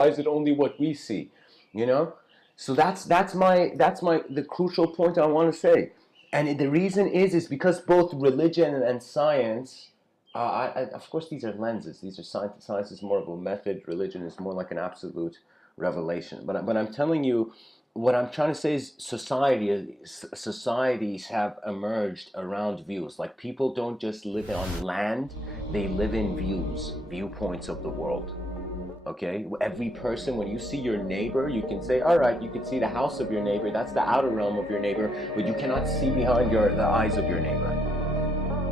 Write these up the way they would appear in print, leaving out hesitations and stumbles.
it only what we see, you know. So that's my the crucial point I want to say. And the reason is because both religion and science, of course these are lenses, these are science is more of a method, religion is more like an absolute revelation, but I'm telling you, what I'm trying to say is societies have emerged around views. Like, people don't just live on land, they live in viewpoints of the world. Okay, every person, when you see your neighbor, you can say, all right, you can see the house of your neighbor, that's the outer realm of your neighbor, but you cannot see behind the eyes of your neighbor.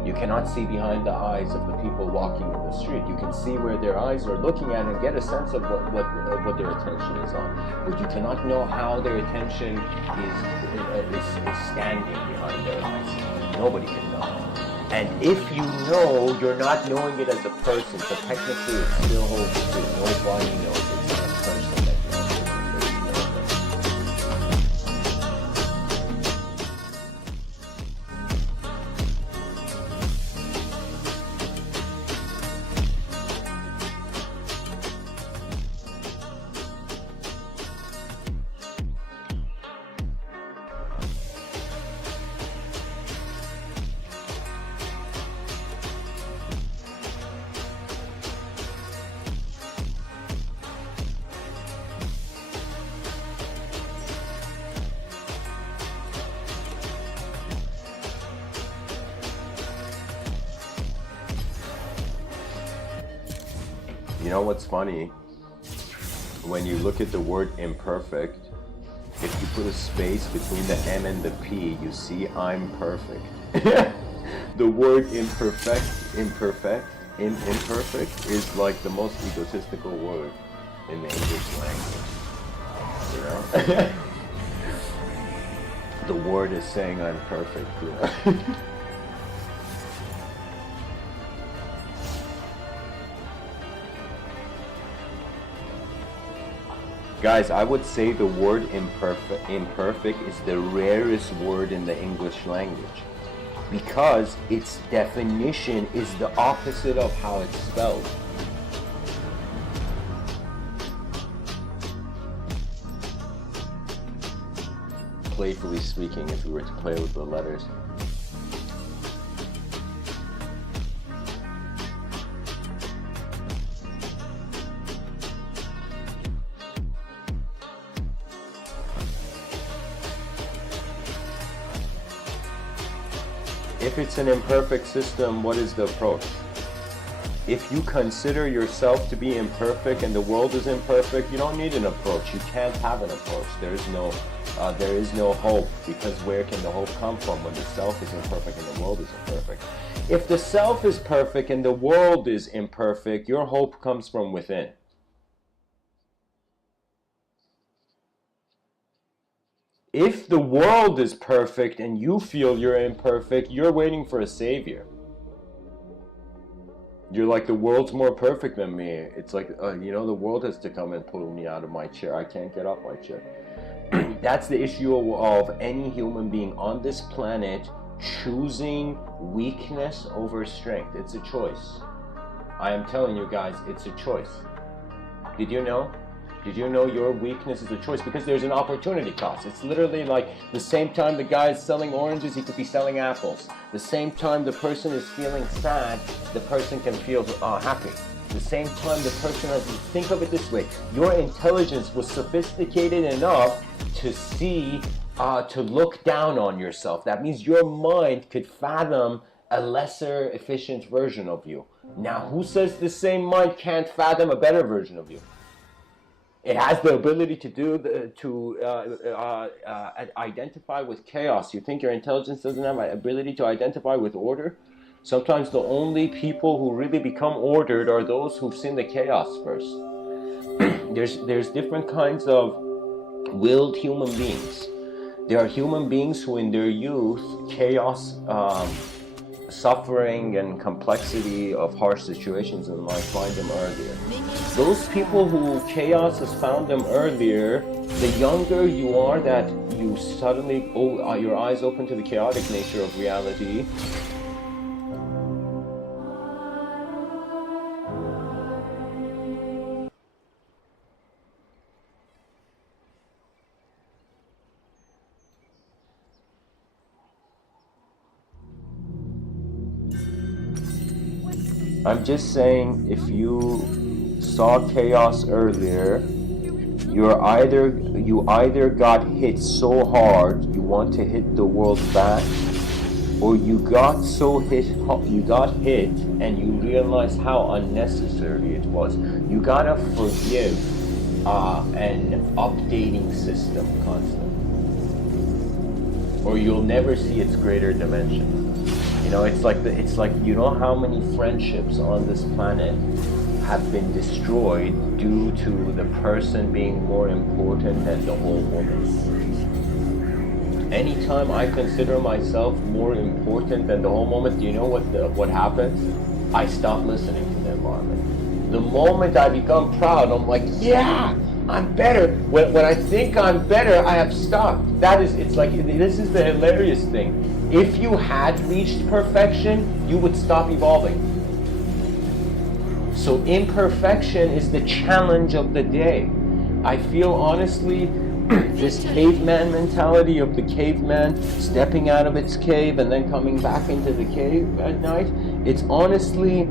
You cannot see behind the eyes of the people walking in the street. You can see where their eyes are looking at and get a sense of what their attention is on. But you cannot know how their attention is standing behind their eyes. Nobody can know. And if you know, you're not knowing it as a person, so technically it still holds true. Nobody knows it's not a person that knows it. You know what's funny? When you look at the word imperfect, if you put a space between the M and the P, you see I'm perfect. The word imperfect is like the most egotistical word in the English language. You know? The word is saying I'm perfect, you know? Guys, I would say the word imperfect is the rarest word in the English language, because its definition is the opposite of how it's spelled. Playfully speaking, if we were to play with the letters. If it's an imperfect system, what is the approach? If you consider yourself to be imperfect and the world is imperfect, you don't need an approach. You can't have an approach. There is no hope, because where can the hope come from when the self is imperfect and the world is imperfect? If the self is perfect and the world is imperfect, your hope comes from within. If the world is perfect and you feel you're imperfect, you're waiting for a savior. You're like, the world's more perfect than me. It's like, the world has to come and pull me out of my chair. I can't get off my chair. That's the issue of any human being on this planet choosing weakness over strength. It's a choice. I am telling you guys, it's a choice. Did you know? Did you know your weakness is a choice? Because there's an opportunity cost. It's literally like the same time the guy is selling oranges, he could be selling apples. The same time the person is feeling sad, the person can feel happy. The same time the person has, think of it this way, your intelligence was sophisticated enough to see, to look down on yourself. That means your mind could fathom a lesser efficient version of you. Now, who says the same mind can't fathom a better version of you? It has the ability to identify with chaos. You think your intelligence doesn't have the ability to identify with order? Sometimes the only people who really become ordered are those who've seen the chaos first. There's different kinds of willed human beings. There are human beings who in their youth, chaos, suffering and complexity of harsh situations in life find them earlier. Those people who chaos has found them earlier, the younger you are that you suddenly, your eyes open to the chaotic nature of reality, I'm just saying, if you saw chaos earlier, you either got hit so hard you want to hit the world back, or you got hit and you realize how unnecessary it was. You gotta forgive an updating system constantly, or you'll never see its greater dimension. You know, it's like you know how many friendships on this planet have been destroyed due to the person being more important than the whole woman. Anytime I consider myself more important than the whole moment, do you know what happens? I stop listening to the environment. The moment I become proud, I'm like, yeah, I'm better. When I think I'm better, I have stopped. This is the hilarious thing. If you had reached perfection, you would stop evolving. So imperfection is the challenge of the day. I feel honestly, this caveman mentality of the caveman stepping out of its cave and then coming back into the cave at night, it's honestly,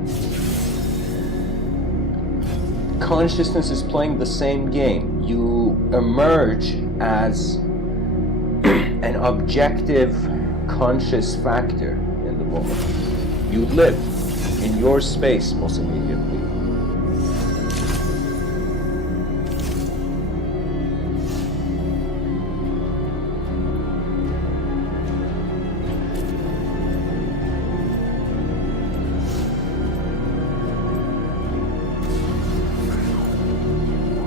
consciousness is playing the same game. You emerge as an objective conscious factor in the moment. You live in your space most immediately.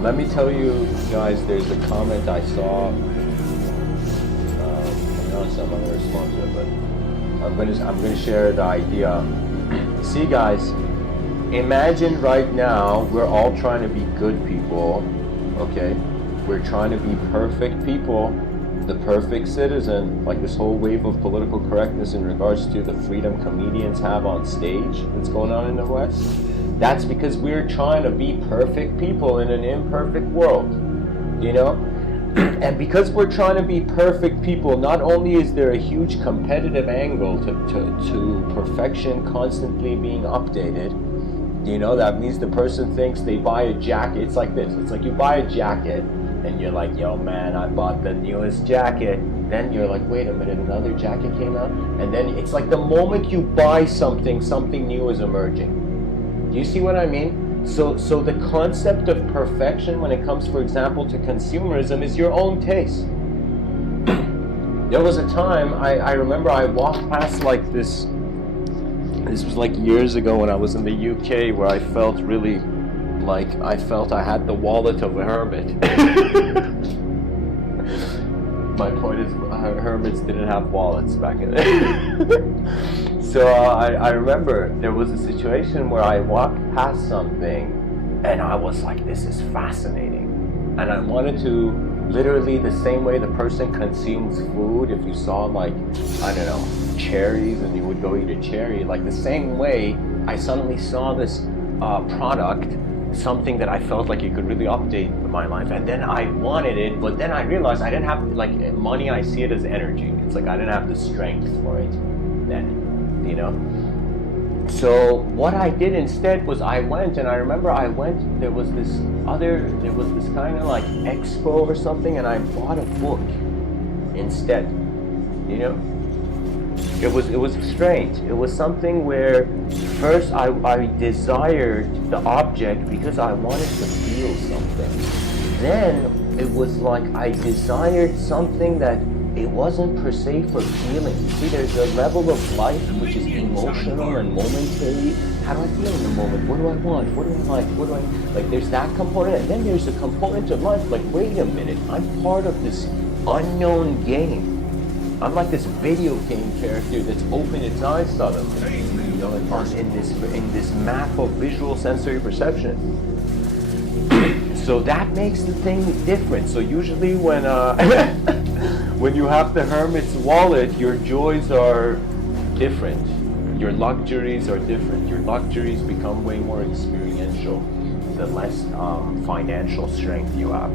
Let me tell you guys, there's a comment I saw. I know I'm not gonna respond to it, but I'm gonna share the idea. See, guys, imagine right now we're all trying to be good people, okay? We're trying to be perfect people, the perfect citizen, like this whole wave of political correctness in regards to the freedom comedians have on stage that's going on in the West. That's because we're trying to be perfect people in an imperfect world, you know? And because we're trying to be perfect people, not only is there a huge competitive angle to perfection constantly being updated, you know, that means the person thinks they buy a jacket. It's like this. It's like you buy a jacket and you're like, yo man, I bought the newest jacket. Then you're like, wait a minute, another jacket came out? And then it's like the moment you buy something, something new is emerging. Do you see what I mean? So the concept of perfection when it comes, for example, to consumerism is your own taste. There was a time, I remember I walked past like this was like years ago when I was in the UK, where I felt really like I had the wallet of a hermit. My point is, hermits didn't have wallets back in the day. So I remember there was a situation where I walked past something and I was like, this is fascinating. And I wanted to, literally the same way the person consumes food, if you saw like, I don't know, cherries and you would go eat a cherry, like the same way I suddenly saw this product, something that I felt like it could really update my life, and then I wanted it, but then I realized I didn't have, like, money, I see it as energy. It's like I didn't have the strength for it then, you know? So what I did instead was I went, and I remember there was this kind of like expo or something, and I bought a book instead, you know? It was strange. It was something where first I desired the object because I wanted to feel something. Then it was like I desired something that it wasn't per se for feeling. See, there's a level of life which is emotional and momentary. How do I feel in the moment? What do I want? What do I like? There's that component, and then there's a component of life. Like, wait a minute, I'm part of this unknown game. I'm like this video game character that's opened its eyes suddenly, you know, in this map of visual sensory perception. So that makes the thing different. So usually when when you have the hermit's wallet, your joys are different. Your luxuries are different. Your luxuries become way more experiential the less financial strength you have.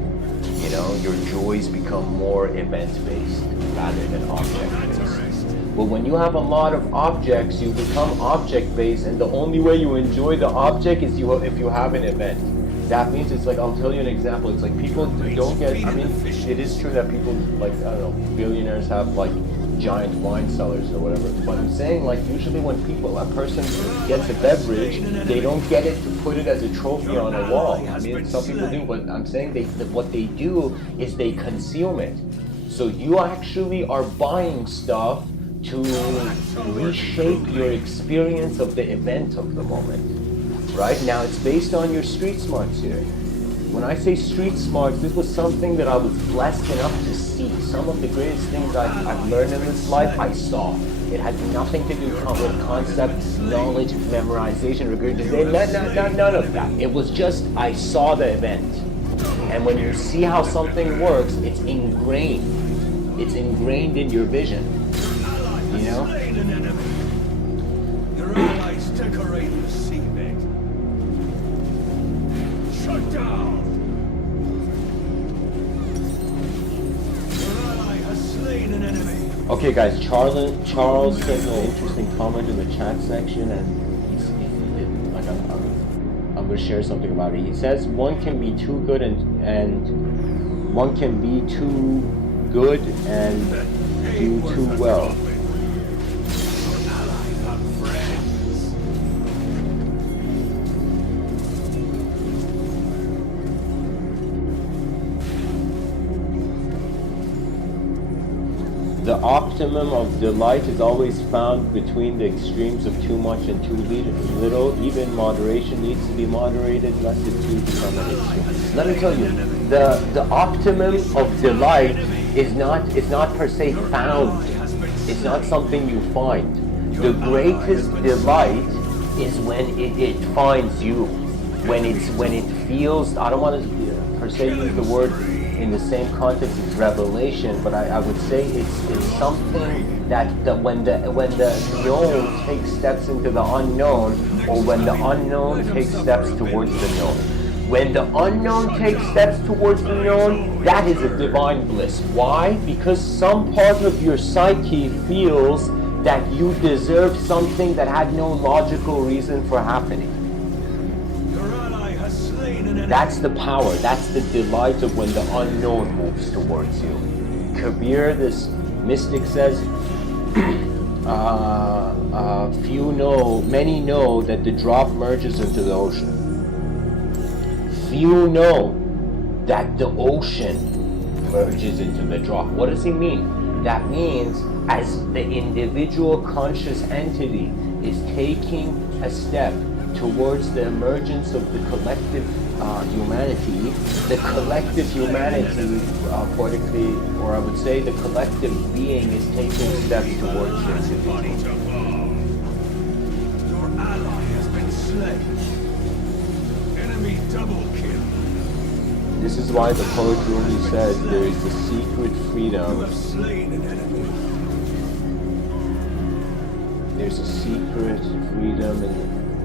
You know, your joys become more event-based rather than object-based. But when you have a lot of objects, you become object-based, and the only way you enjoy the object is if you have an event. That means it's like, I'll tell you an example. It's like people don't get, I mean, it is true that people, like, I don't know, billionaires have like giant wine cellars or whatever. But I'm saying, like, usually when a person gets a beverage, they don't get it to put it as a trophy on a wall. I mean, some people do, but I'm saying what they do is they consume it. So you actually are buying stuff to reshape your experience of the event of the moment. Right? Now it's based on your street smarts here. When I say street smarts, this was something that I was blessed enough to see. Some of the greatest things I've learned in this life, I saw. It had nothing to do with concept, knowledge, memorization, regurgitation, none of that. It was just, I saw the event. And when you see how something works, it's ingrained. It's ingrained in your vision. You know? Your allies decorate the seabed. Shut down! Your ally has slain an enemy. Okay, guys, Charles sent an interesting comment in the chat section, and like I'm going to share something about it. He says one can be too good and one can be too good and do too well. The optimum of delight is always found between the extremes of too much and too little. Even moderation needs to be moderated, lest it too become an extreme. Let me tell you, the optimum of delight is not per se found. It's not something you find. The greatest delight is when it finds you. When it feels, I don't want to per se use the word in the same context as revelation, but I would say it's something that when the known takes steps into the unknown, or when the unknown takes steps towards the known. When the unknown takes steps towards the known, that is a divine bliss. Why? Because some part of your psyche feels that you deserve something that had no logical reason for happening. That's the power, that's the delight of when the unknown moves towards you. Kabir, this mystic, says, many know that the drop merges into the ocean. Few know that the ocean merges into the drop. What does he mean? That means as the individual conscious entity is taking a step towards the emergence of the collective humanity, the collective humanity, poetically, or I would say the collective being is taking steps towards the individual. Your ally has been slain. Enemy double kill. This is why the poet Rumi says there is a secret freedom. You have slain an enemy. There's a secret freedom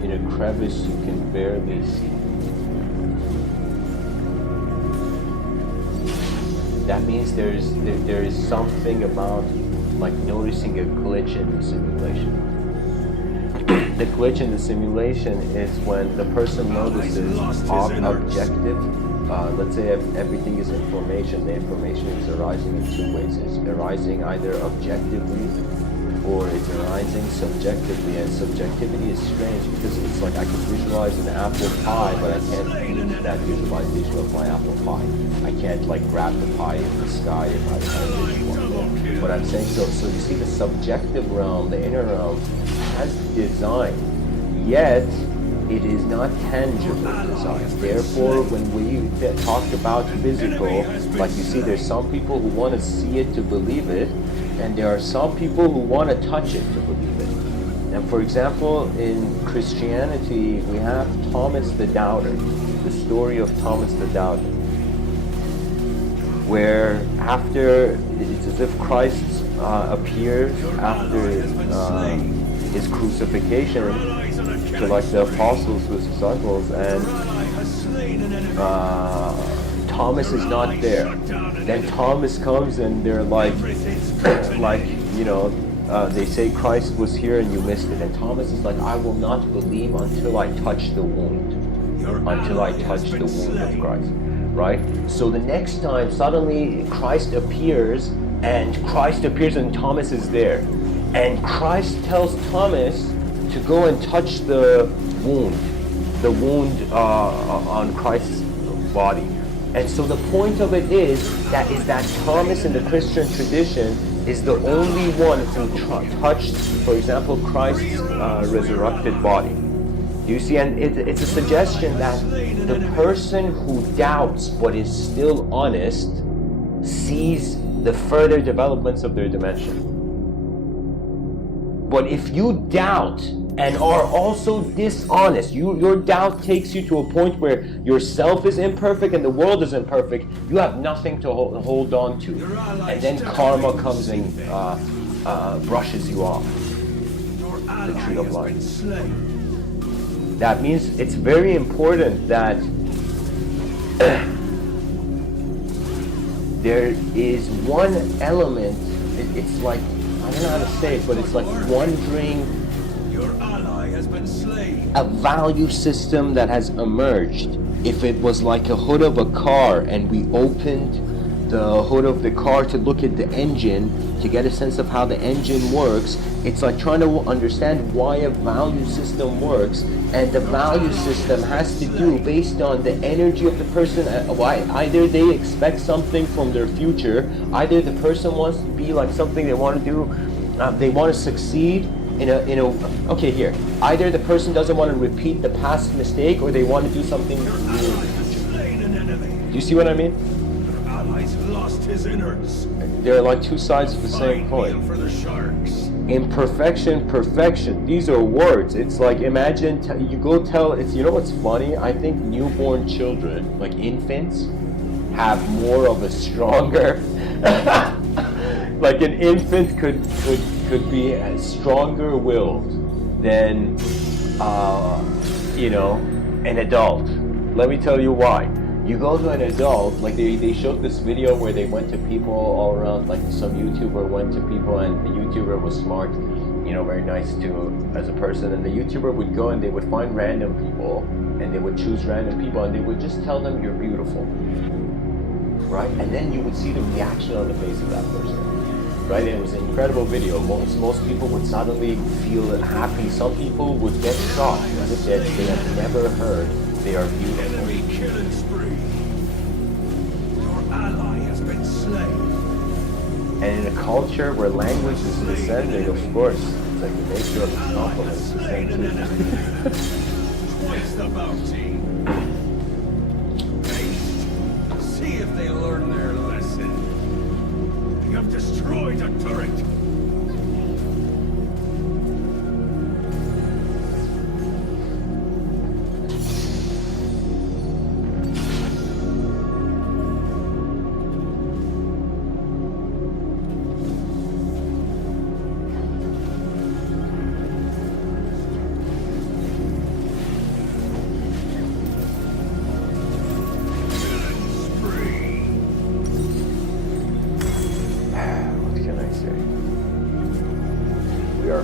in a crevice you can barely see. That means there is something about like noticing a glitch in the simulation. The glitch in the simulation is when the person notices objective. Let's say everything is information. The information is arising in two ways. It's arising either objectively or it's arising subjectively. And subjectivity is strange because it's like I can visualize an apple pie, but I can't use that visualization of my apple pie. I can't like grab the pie in the sky if I visualize it. What I'm saying, so you see the subjective realm, the inner realm, has design, yet it is not tangible design. Therefore, when we talk about physical, like you see, there's some people who want to see it to believe it, and there are some people who want to touch it to believe it. And for example, in Christianity, we have Thomas the Doubter, the story of Thomas the Doubter, where after, it's as if Christ appears after his crucifixion to like the apostles, the disciples, and Thomas is not there. Then Thomas comes and they're like they say Christ was here and you missed it. And Thomas is like, I will not believe until I touch the wound. Until I touch the wound of Christ. Right? So the next time, suddenly Christ appears, and Thomas is there. And Christ tells Thomas to go and touch the wound on Christ's body. And so the point of it is that Thomas in the Christian tradition is the only one who touched, for example, Christ's resurrected body. Do you see? And it's a suggestion that the person who doubts but is still honest sees the further developments of their dimension. But if you doubt and are also dishonest, your doubt takes you to a point where yourself is imperfect and the world is imperfect, you have nothing to hold on to. And then karma comes and brushes you off the tree of life. That means it's very important that there is one element, it's like, I don't know how to say it, but it's like wondering a value system that has emerged. If it was like a hood of a car and we opened the hood of the car to look at the engine, to get a sense of how the engine works, it's like trying to understand why a value system works, and the value system has to do based on the energy of the person. Why either they expect something from their future, either the person wants to be like something they want to do, they want to succeed in a okay, here, either the person doesn't want to repeat the past mistake or they want to do something new in the future. Do you see what I mean? Lost his innards. They're like two sides of the same coin. For the sharks. Imperfection, perfection. These are words. It's like, imagine you go tell. It's, you know what's funny? I think newborn children, like infants, have more of a stronger. Like an infant could be stronger willed than an adult. Let me tell you why. You go to an adult, like they showed this video where they went to people all around, like some YouTuber went to people and the YouTuber was smart, very nice as a person, and the YouTuber would go and they would find random people and they would choose random people and they would just tell them you're beautiful, right? And then you would see the reaction on the face of that person, right? And it was an incredible video. Most people would suddenly feel happy. Some people would get shocked as if they had never heard they are beautiful. Enemy killing spree. Your ally has been slain. And in a culture where language is descending, of course, it's like the nature of its compliments is Twice the bounty. Haste. See if they learn their lesson. You have destroyed a turret.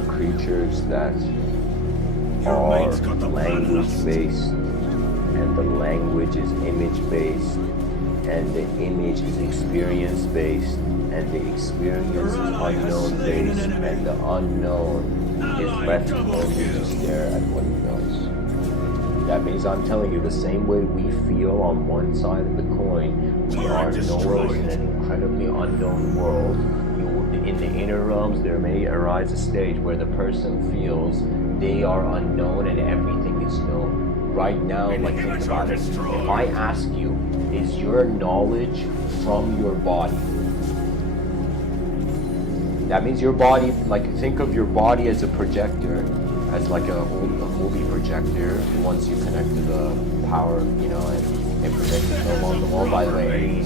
Creatures that are language-based, and the language is image-based, and the image is experience-based, and the experience is unknown-based, and the unknown is left only to stare at what it knows. That means I'm telling you, the same way we feel on one side of the coin, we are knowers in an incredibly unknown world. In the inner realms, there may arise a stage where the person feels they are unknown and everything is known. Right now, like, think about it. If I ask you, is your knowledge from your body? That means your body, like, think of your body as a projector, as like a movie projector. Once you connect to the power, and it projects it along the wall. By the way,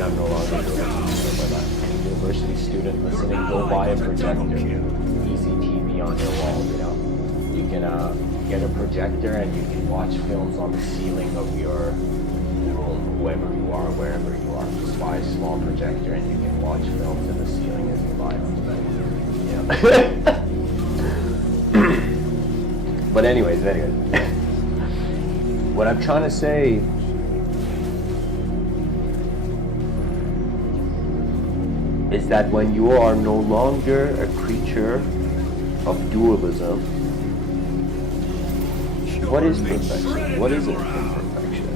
I'm no longer doing that. University student listening, go buy a projector, easy TV on your wall. You can get a projector and you can watch films on the ceiling of your room, whoever you are, wherever you are. Just buy a small projector and you can watch films in the ceiling as you lie on bed. But anyways, what I'm trying to say is that when you are no longer a creature of dualism, what is perfection? What is imperfection?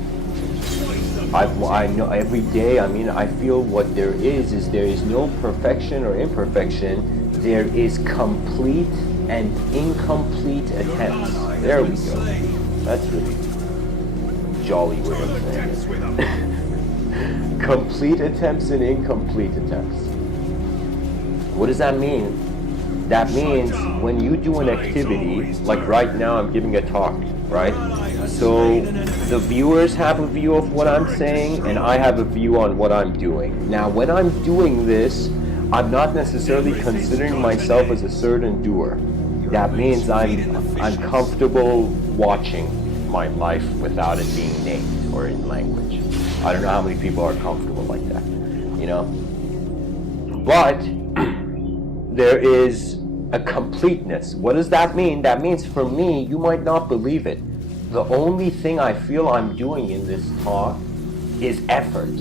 I know every day, I feel what there is there is no perfection or imperfection. There is complete and incomplete attempts. There we go. That's really jolly way of saying it. Complete attempts and incomplete attempts. What does that mean? That means when you do an activity, like right now I'm giving a talk, right? So the viewers have a view of what I'm saying and I have a view on what I'm doing. Now when I'm doing this, I'm not necessarily considering myself as a certain doer. That means I'm comfortable watching my life without it being named or in language. I don't know how many people are comfortable like that, you know? But there is a completeness. What does that mean? That means for me, you might not believe it. The only thing I feel I'm doing in this talk is effort.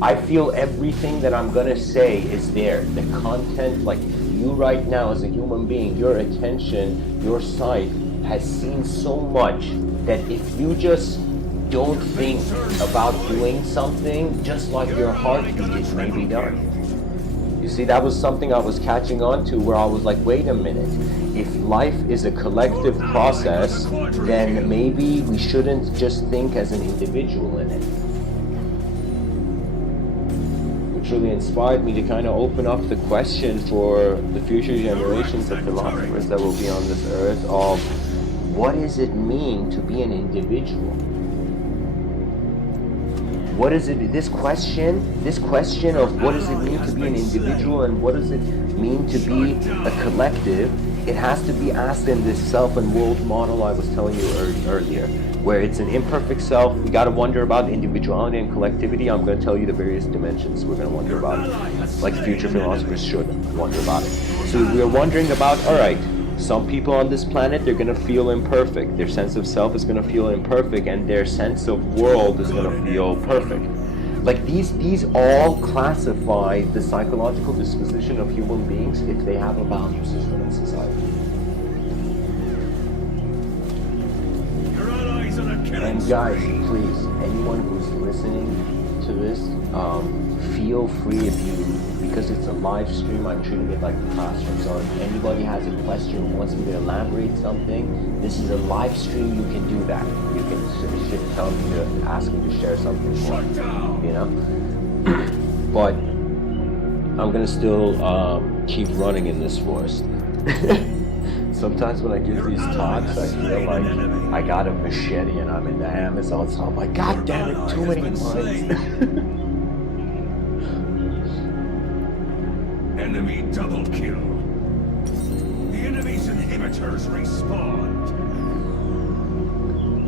I feel everything that I'm gonna say is there. The content, like you right now as a human being, your attention, your sight has seen so much that if you just don't think about doing something, just like your heartbeat, it may be done. You see, that was something I was catching on to where I was like, wait a minute. If life is a collective process, then maybe we shouldn't just think as an individual in it. Which really inspired me to kind of open up the question for the future generations of philosophers that will be on this earth of what does it mean to be an individual? What is it, this question of what does it mean to be an individual and what does it mean to be a collective, it has to be asked in this self and world model I was telling you earlier, where it's an imperfect self. We got to wonder about individuality and collectivity. I'm going to tell you the various dimensions we're going to wonder about it, like future philosophers should wonder about it. So we're wondering about, all right, some people on this planet, they're going to feel imperfect. Their sense of self is going to feel imperfect, and their sense of world is going to feel perfect. Like these all classify the psychological disposition of human beings if they have a value system in society. And guys, please, anyone who's listening to this, feel free if you, because it's a live stream, I'm treating it like a classroom. So if anybody has a question, wants me to elaborate something, this is a live stream, you can do that. You can tell me to ask me to share something more, you know? But I'm gonna still keep running in this forest. Sometimes when I give these talks, I feel like I got a machete and I'm in the Amazon, so I'm like, God damn it, too many lines. Enemy double kill. The enemy's inhibitors respawned.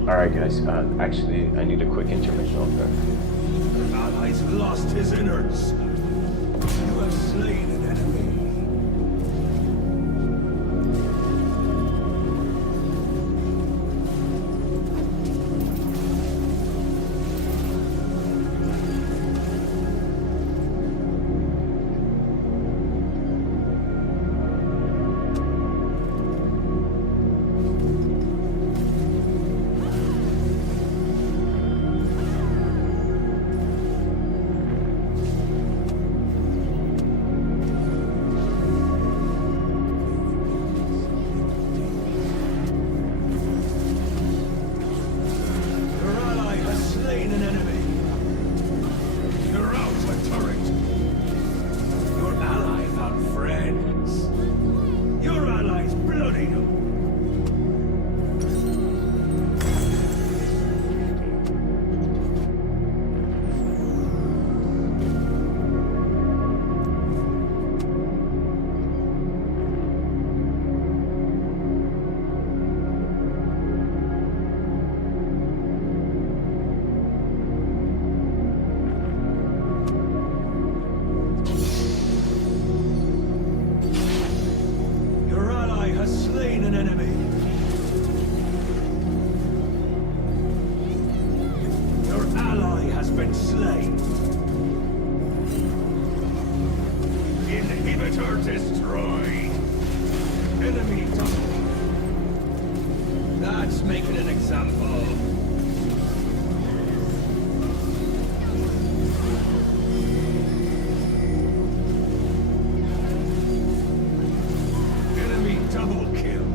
Alright guys, actually I need a quick intermission on there. An ally's lost his innards. You have slain an enemy. been slain. Inhibitor destroyed. Enemy double. That's making an example. Enemy double kill.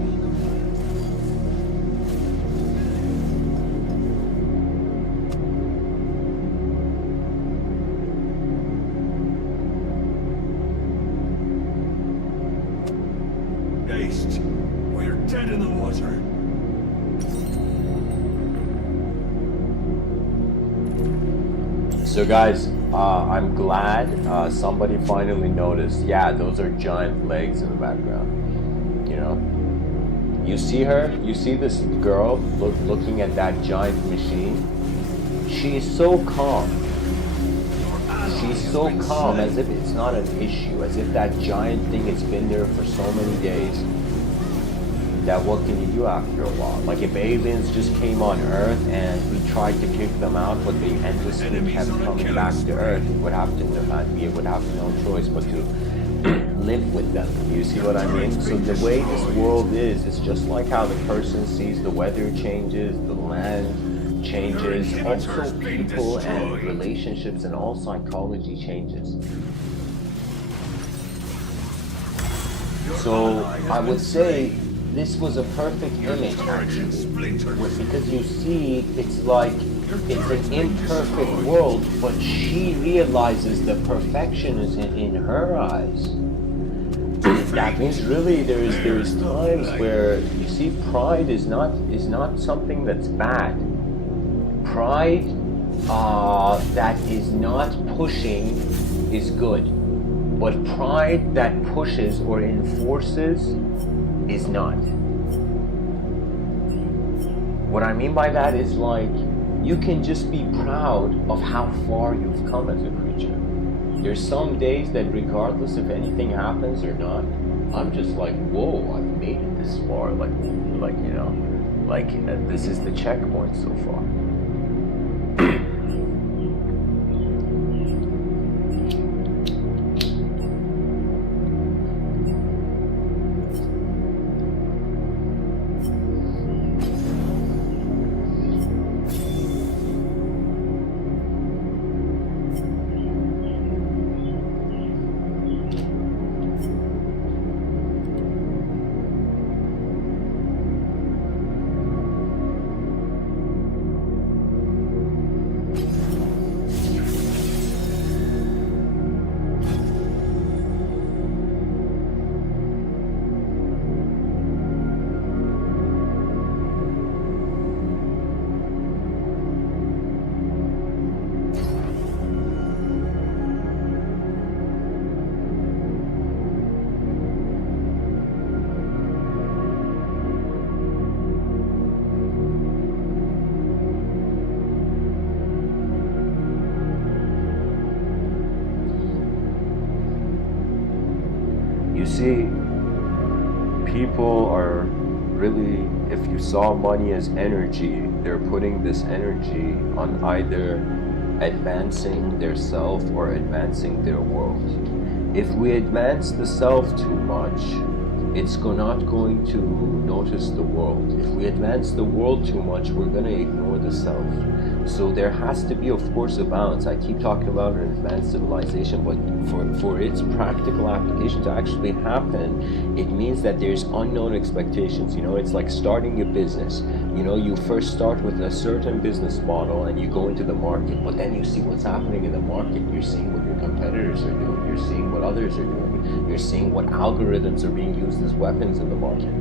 Aced. We're dead in the water. So guys, I'm glad somebody finally noticed. Yeah, those are giant legs in the background. You know, you see her. You see this girl looking at that giant machine. She's so calm. She's so calm, as if it's not an issue, as if that giant thing has been there for so many days. That what can you do after a while? Like if aliens just came on Earth and we tried to kick them out, but they endlessly kept coming back to Earth, we would have no choice but to live with them. You see what I mean? So the way this world is just like how the person sees the weather changes, the land changes, also people and relationships and all psychology changes. So I would say this was a perfect image actually, because you see it's like it's an imperfect world, but she realizes the perfection is in her eyes. That means really there's times where you see pride is not something that's bad. Pride that is not pushing is good, but pride that pushes or enforces is not. What I mean by that is like you can just be proud of how far you've come as a creature. There's some days that regardless if anything happens or not, I'm just like, whoa, I've made it this far. Like you know, like this is the checkpoint so far. You see, people are really, if you saw money as energy, they're putting this energy on either advancing their self or advancing their world. If we advance the self too much, it's not going to notice the world. If we advance the world too much, we're going to ignore the self. So there has to be, of course, a balance. I keep talking about an advanced civilization, but for its practical application to actually happen, it means that there's unknown expectations. You know, it's like starting a business. You know, you first start with a certain business model and you go into the market, but then you see what's happening in the market. You're seeing what your competitors are doing. You're seeing what others are doing. You're seeing what algorithms are being used as weapons in the market.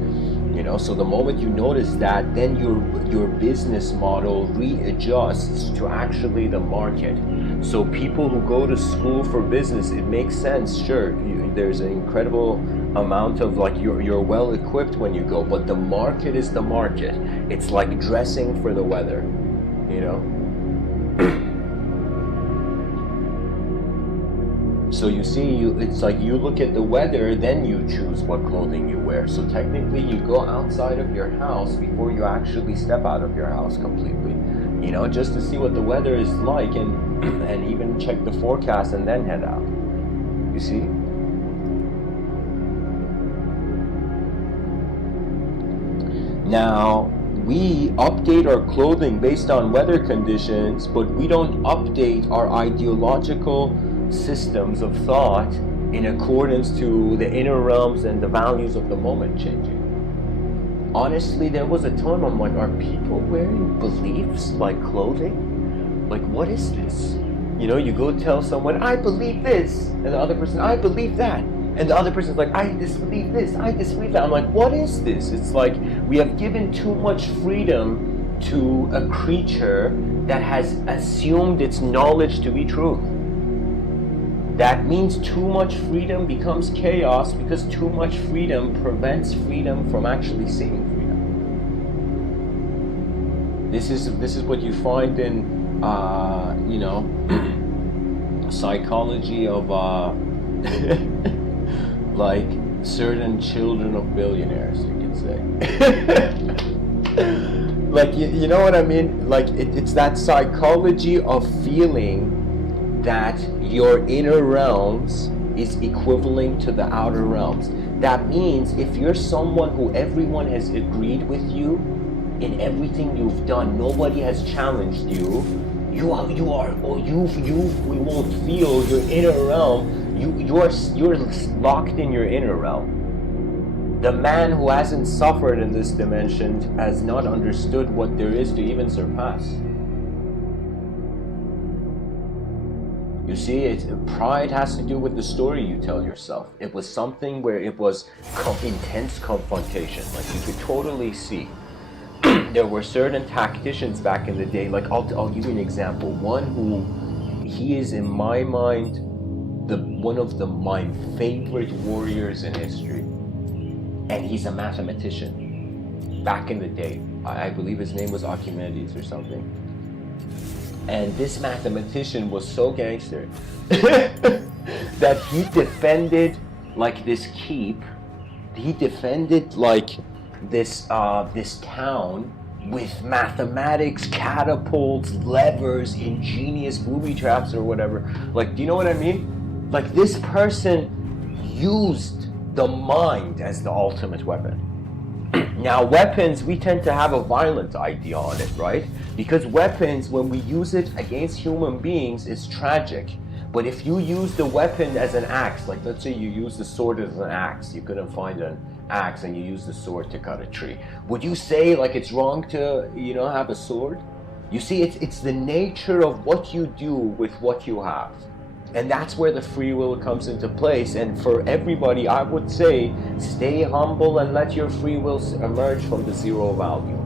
You know, so the moment you notice that, then your business model readjusts to actually the market. So people who go to school for business, it makes sense. Sure, there's an incredible amount of like you're well equipped when you go, but the market is the market. It's like dressing for the weather, you know. So you see, it's like you look at the weather, then you choose what clothing you wear. So technically you go outside of your house before you actually step out of your house completely. You know, just to see what the weather is like, and even check the forecast and then head out. You see? Now, we update our clothing based on weather conditions, but we don't update our ideological systems of thought in accordance to the inner realms and the values of the moment changing. Honestly, there was a time I'm like, are people wearing beliefs like clothing? Like, what is this? You know, you go tell someone, I believe this, and the other person, I believe that. And the other person's like, I disbelieve this, I disbelieve that. I'm like, what is this? It's like we have given too much freedom to a creature that has assumed its knowledge to be truth. That means too much freedom becomes chaos, because too much freedom prevents freedom from actually seeing freedom. This is what you find in you know, psychology of like certain children of billionaires, you could say. Like, you know what I mean? Like, it's that psychology of feeling that your inner realms is equivalent to the outer realms. That means if you're someone who everyone has agreed with you in everything you've done, nobody has challenged you, we won't feel your inner realm. You're locked in your inner realm. The man who hasn't suffered in this dimension has not understood what there is to even surpass. You see, pride has to do with the story you tell yourself. It was something where it was intense confrontation. Like, you could totally see. There were certain tacticians back in the day. Like, I'll give you an example. One who, he is in my mind one of my favorite warriors in history, and he's a mathematician. Back in the day, I believe his name was Archimedes or something. And this mathematician was so gangster that he defended like this keep. He defended like this town with mathematics, catapults, levers, ingenious booby traps or whatever. Like, do you know what I mean? Like, this person used the mind as the ultimate weapon. Now, weapons, we tend to have a violent idea on it, right? Because weapons, when we use it against human beings, it's tragic. But if you use the weapon as an axe, like let's say you use the sword as an axe, you couldn't find an axe and you use the sword to cut a tree. Would you say like it's wrong to, you know, have a sword? You see, it's the nature of what you do with what you have. And that's where the free will comes into place. And for everybody, I would say, stay humble and let your free will emerge from the zero value.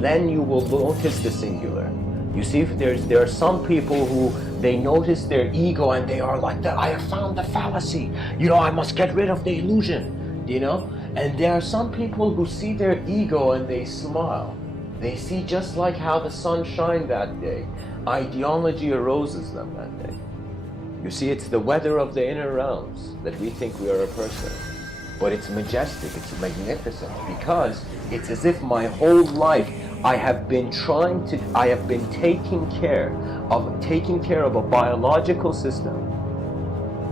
Then you will notice the singular. You see, there are some people who, they notice their ego and they are like, I have found the fallacy. You know, I must get rid of the illusion, you know? And there are some people who see their ego and they smile. They see just like how the sun shined that day. Ideology arouses them that day. You see, it's the weather of the inner realms that we think we are a person. But it's majestic, it's magnificent, because it's as if my whole life I have been taking care of a biological system,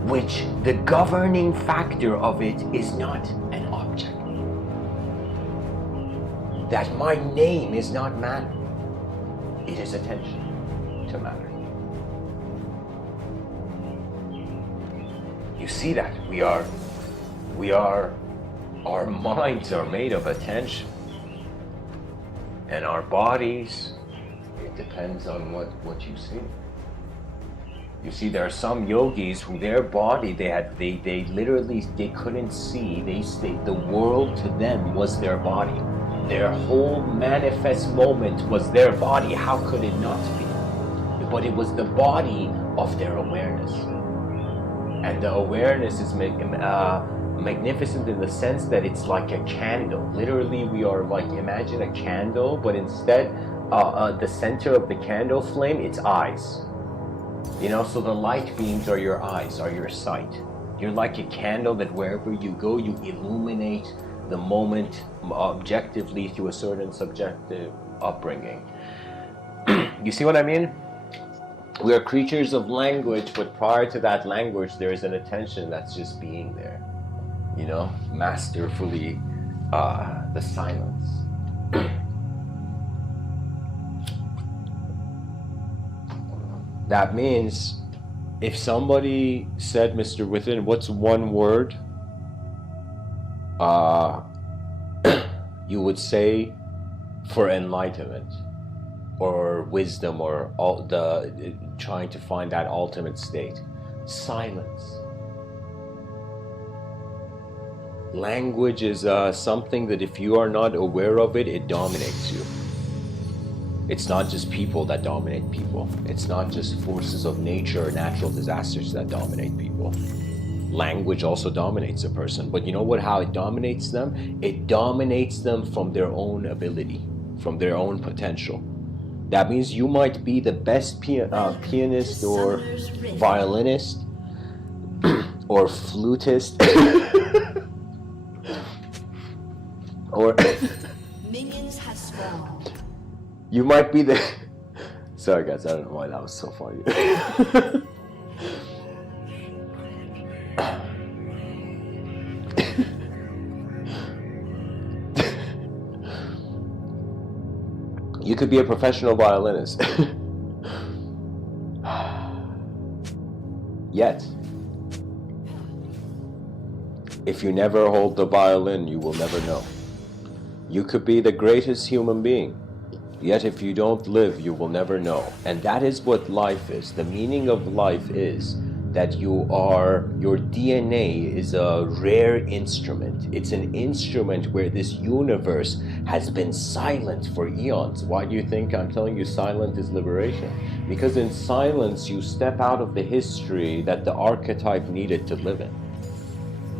which the governing factor of it is not an object. That my name is not matter. It is attention to matter. You see that our minds are made of attention, and our bodies, it depends on what you see. You see, there are some yogis who their body, they literally couldn't see. The world to them was their body. Their whole manifest moment was their body. How could it not be? But it was the body of their awareness. And the awareness is magnificent in the sense that it's like a candle. Literally, we are like, imagine a candle, but instead, the center of the candle flame, it's eyes. You know, so the light beams are your eyes, are your sight. You're like a candle that wherever you go, you illuminate the moment objectively through a certain subjective upbringing. You see what I mean? We are creatures of language, but prior to that language, there is an attention that's just being there. You know, masterfully, the silence. That means if somebody said, Mr. Within, what's one word you would say for enlightenment or wisdom or all the trying to find that ultimate state? Silence. Language is something that if you are not aware of it, it dominates you. It's not just people that dominate people. It's not just forces of nature or natural disasters that dominate people. Language also dominates a person. But you know what? How it dominates them? It dominates them from their own ability, from their own potential. That means you might be the best pianist or violinist or flutist or Minions have spawned. You might be the... Sorry guys, I don't know why that was so funny. You could be a professional violinist. Yet, if you never hold the violin, you will never know. You could be the greatest human being. Yet if you don't live, you will never know. And that is what life is. The meaning of life is that your DNA is a rare instrument. It's an instrument where this universe has been silent for eons. Why do you think I'm telling you silent is liberation? Because in silence, you step out of the history that the archetype needed to live in.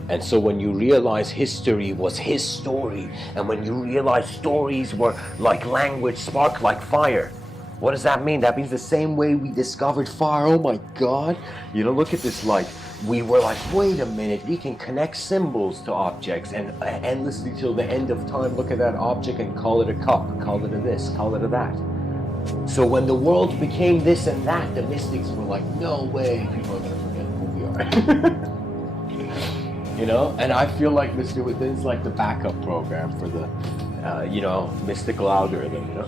And so when you realize history was his story, and when you realize stories were like language, spark like fire, what does that mean? That means the same way we discovered fire. Oh my God. You know, look at this light. We were like, wait a minute, we can connect symbols to objects and endlessly till the end of time look at that object and call it a cup, call it a this, call it a that. So when the world became this and that, the mystics were like, no way, people are going to forget who we are. You know, and I feel like Mr. Within's like the backup program for the, you know, mystical algorithm, you know.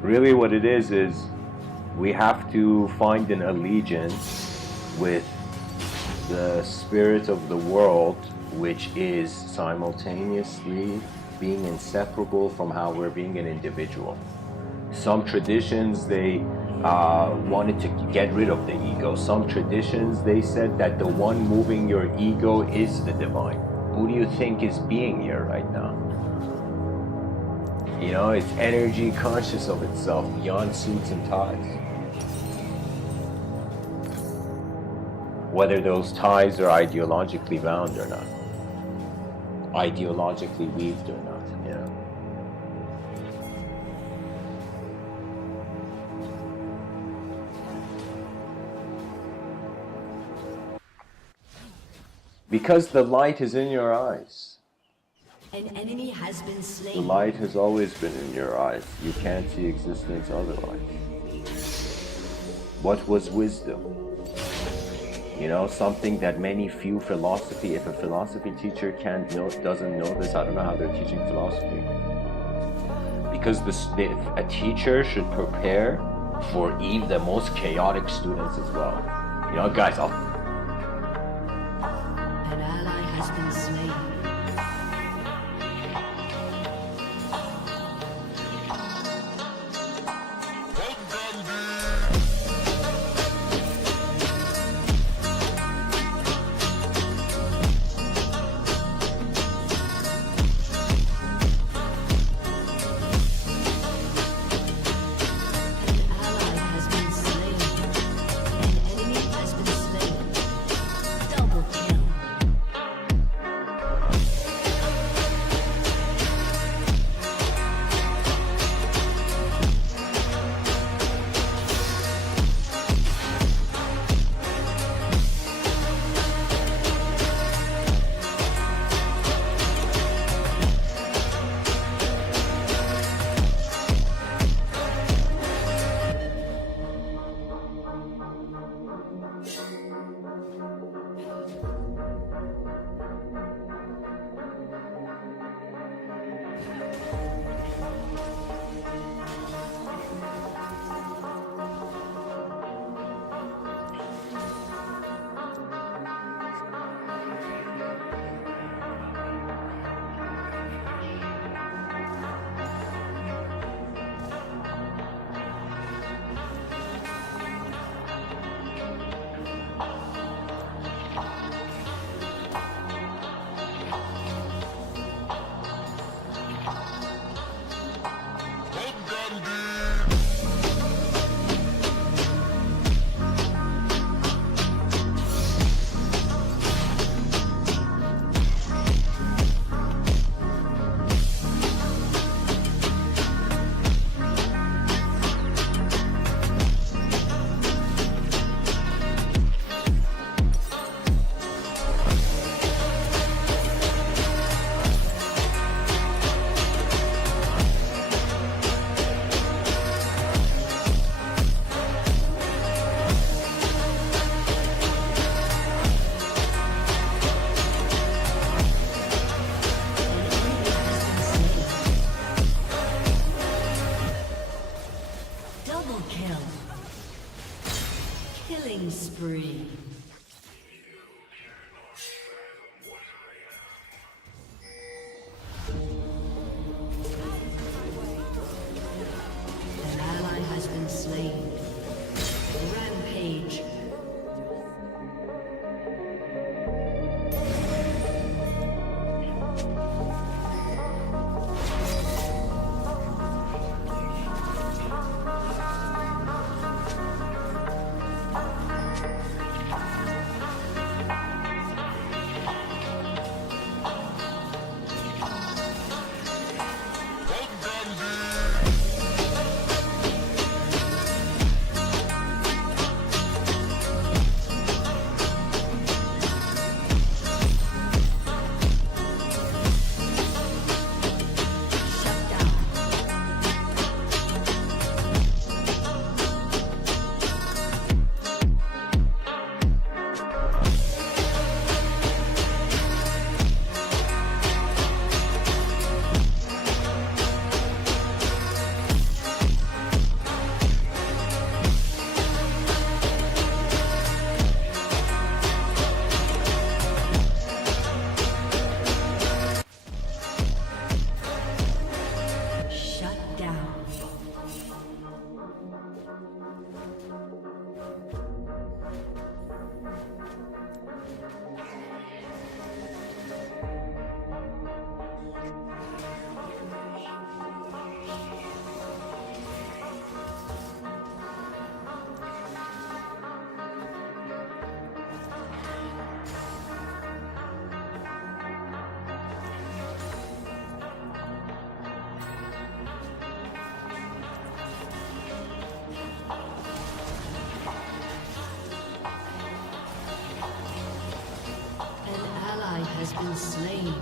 Really what it is we have to find an allegiance with the spirit of the world, which is simultaneously being inseparable from how we're being an individual. Some traditions, they wanted to get rid of the ego. Some traditions, they said that the one moving your ego is the divine. Who do you think is being here right now? You know, it's energy conscious of itself beyond suits and ties. Whether those ties are ideologically bound or not. Ideologically weaved or not, you know. Because the light is in your eyes. An enemy has been slain. The light has always been in your eyes. You can't see existence otherwise. What was wisdom? You know, something that few philosophy, if a philosophy teacher doesn't know this, I don't know how they're teaching philosophy. Because a teacher should prepare for even the most chaotic students as well. You know, guys, An ally has been slain. An ally has been slain. An enemy has been slain. Double kill. Killing spree. An ally has been slain. Rampage. Has been slain.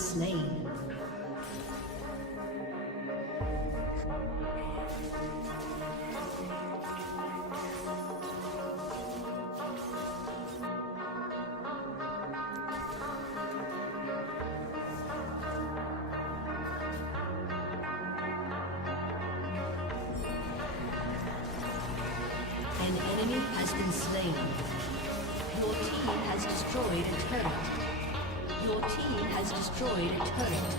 slain. An enemy has been slain. Your team has destroyed a turret. Your team has destroyed a turret.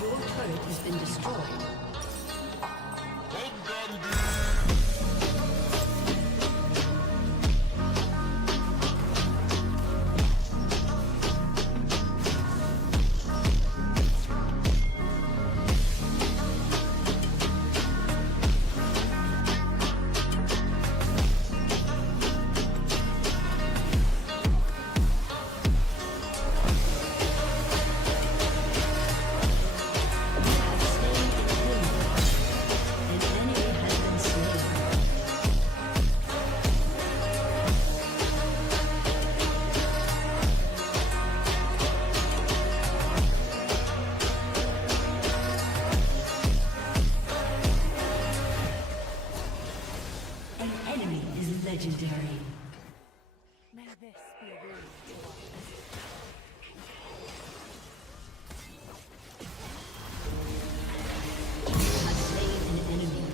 Your turret has been destroyed. Legendary. May this be a rule to Have slain an enemy.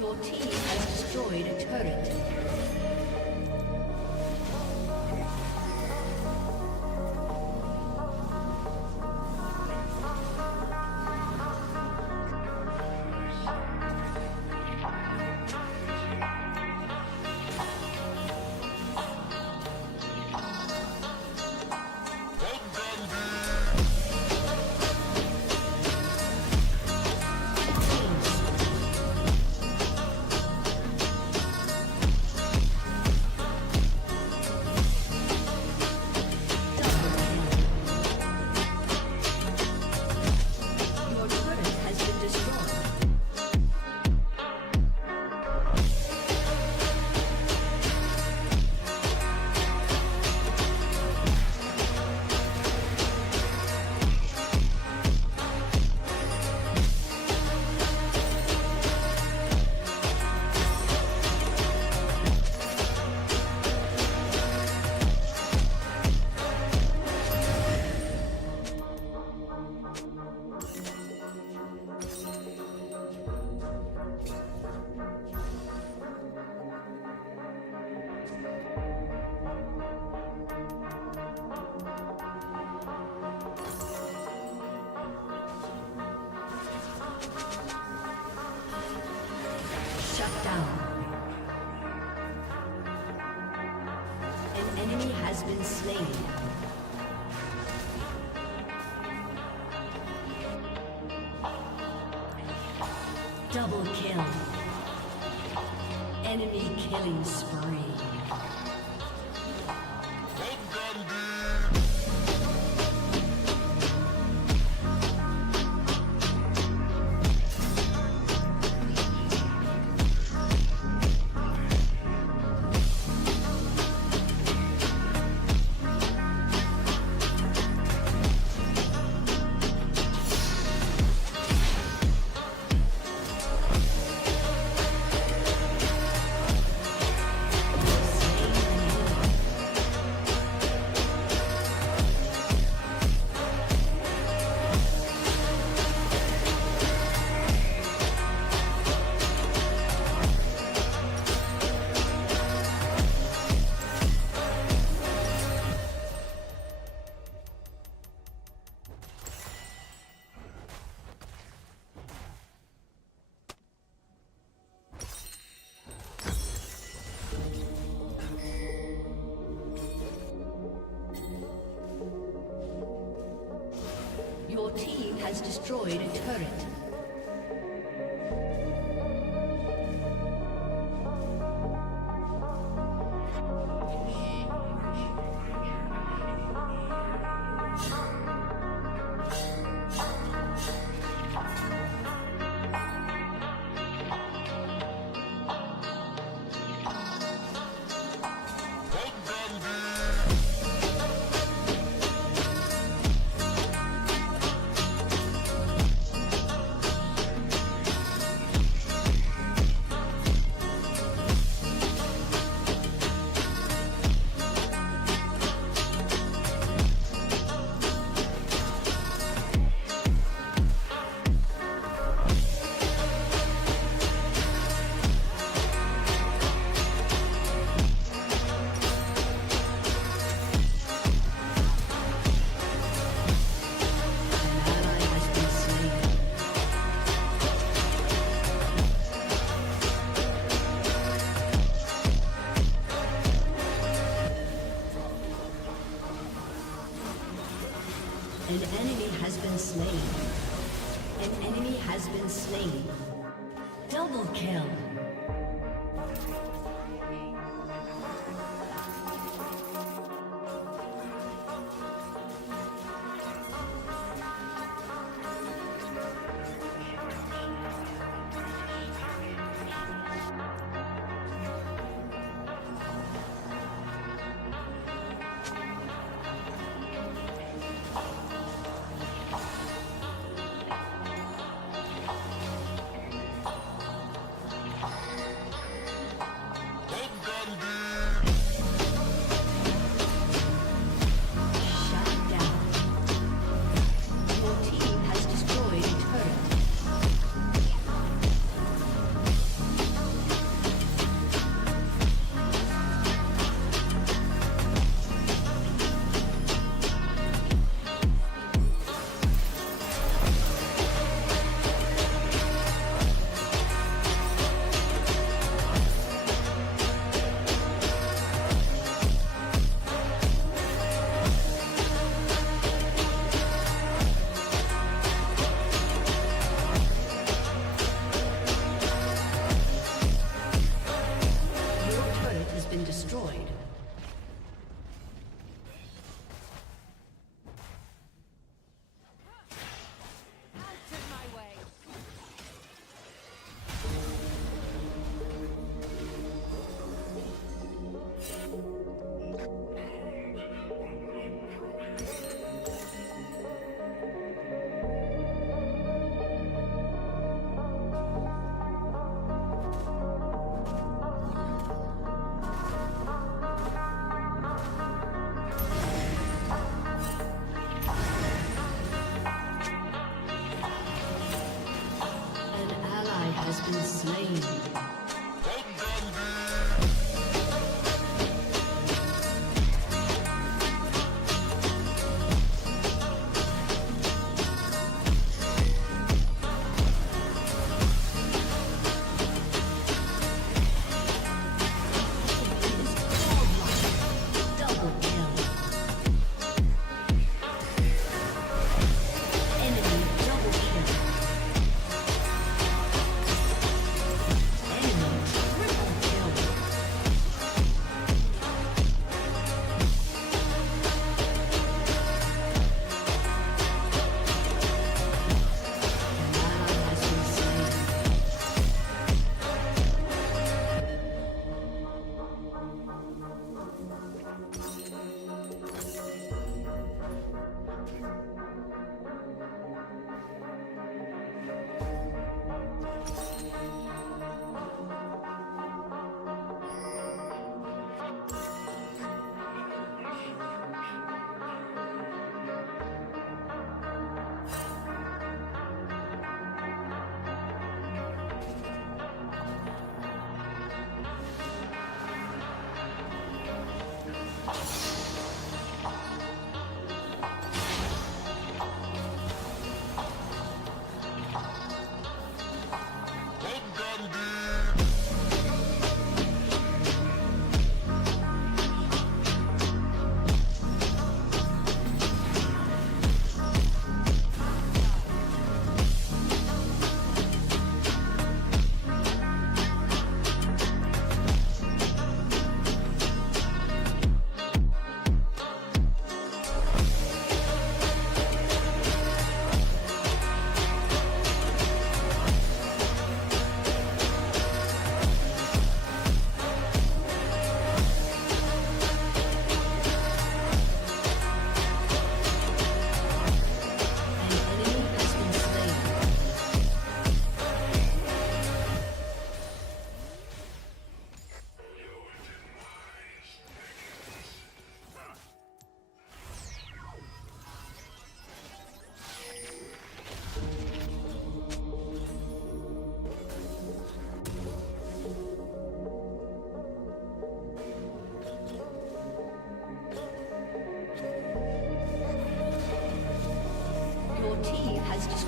Your team has destroyed a turret. Shut down. An enemy has been slain. Double kill. Enemy killing spree. Your team has destroyed a turret. enemy has been slain. An enemy has been slain. Double kill.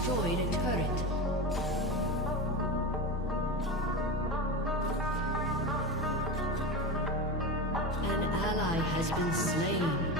destroyed a turret. An ally has been slain.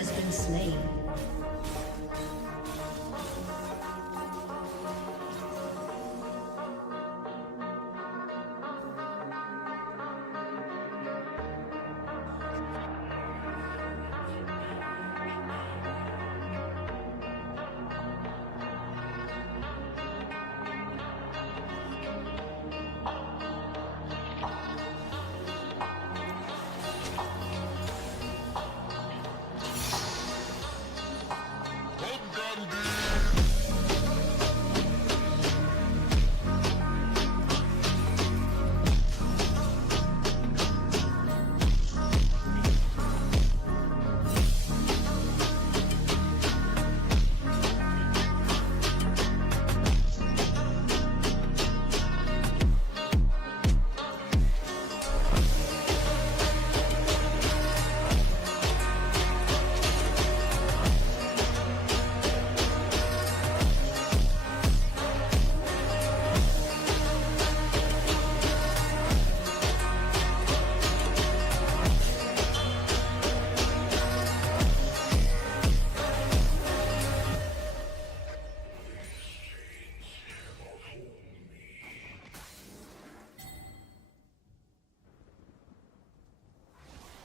has been slain.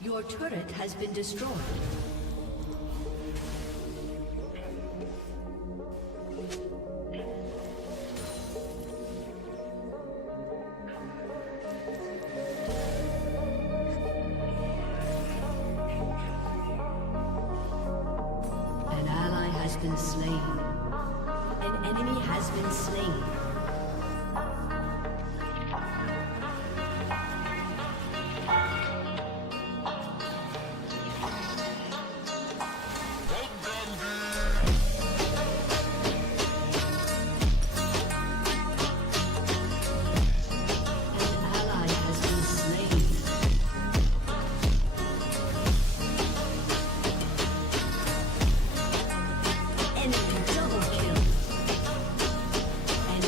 Your turret has been destroyed. An ally has been slain. An enemy has been slain. An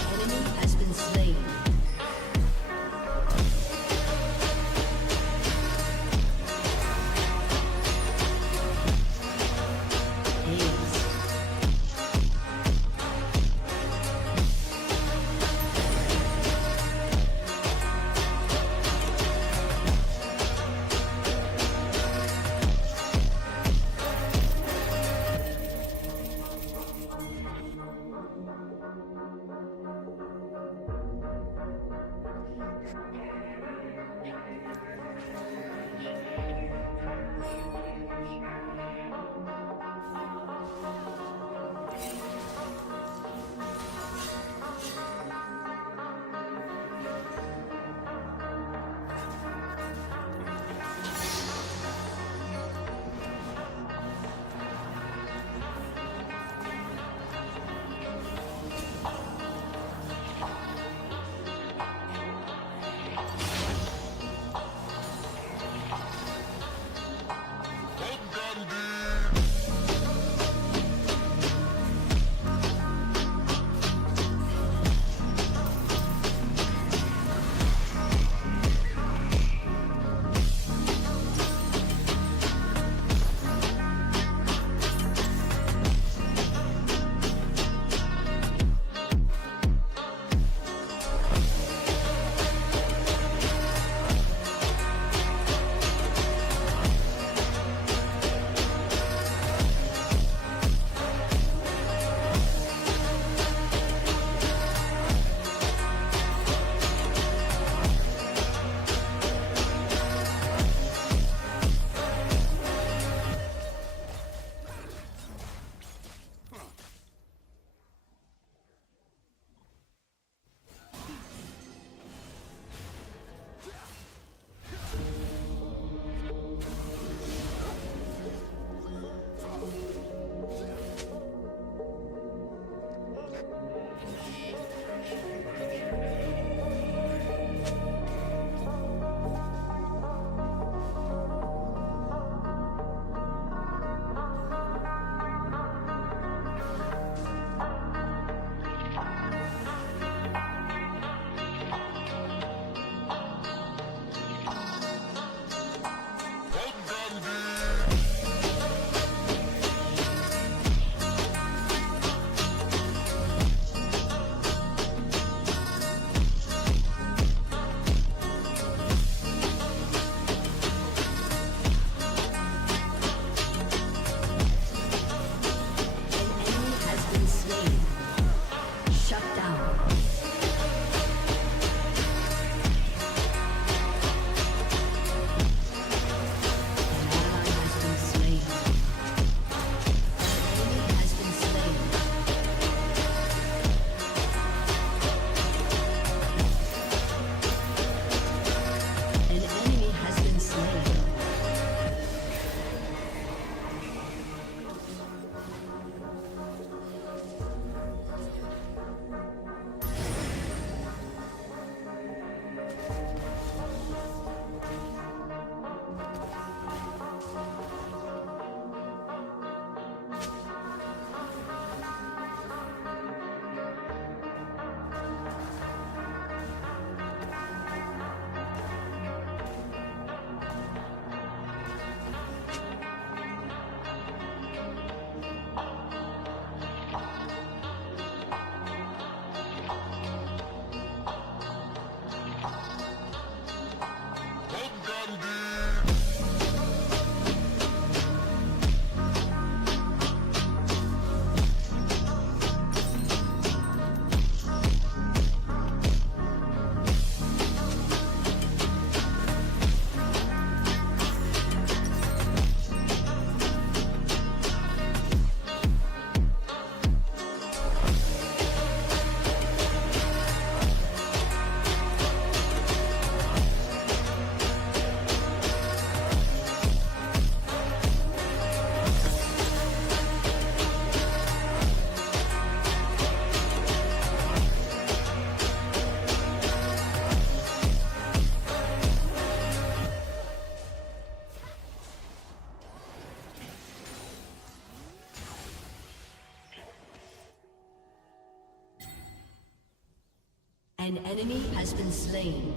An enemy has been slain.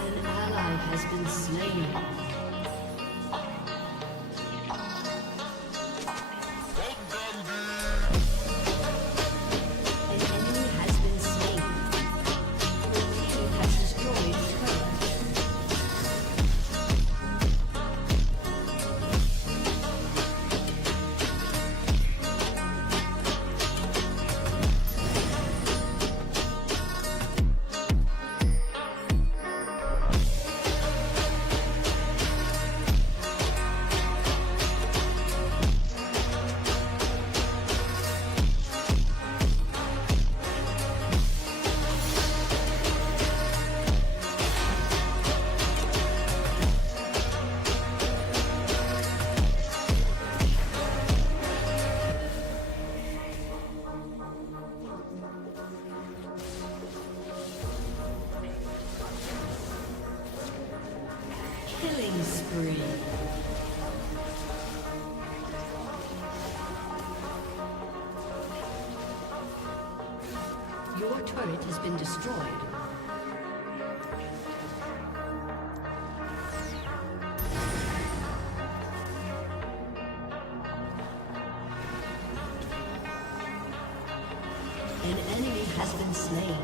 An ally has been slain. Killing spree. Your turret has been destroyed. An enemy has been slain.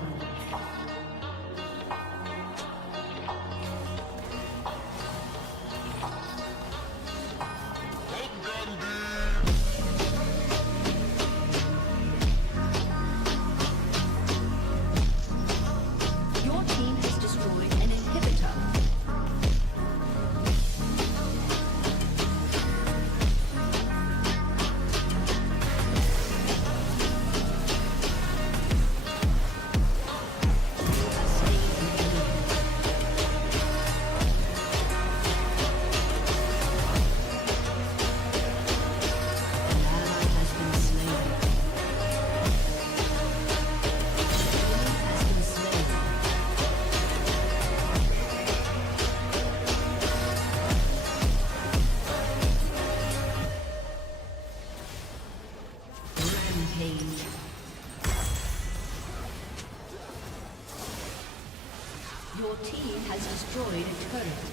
Your team has destroyed a turret.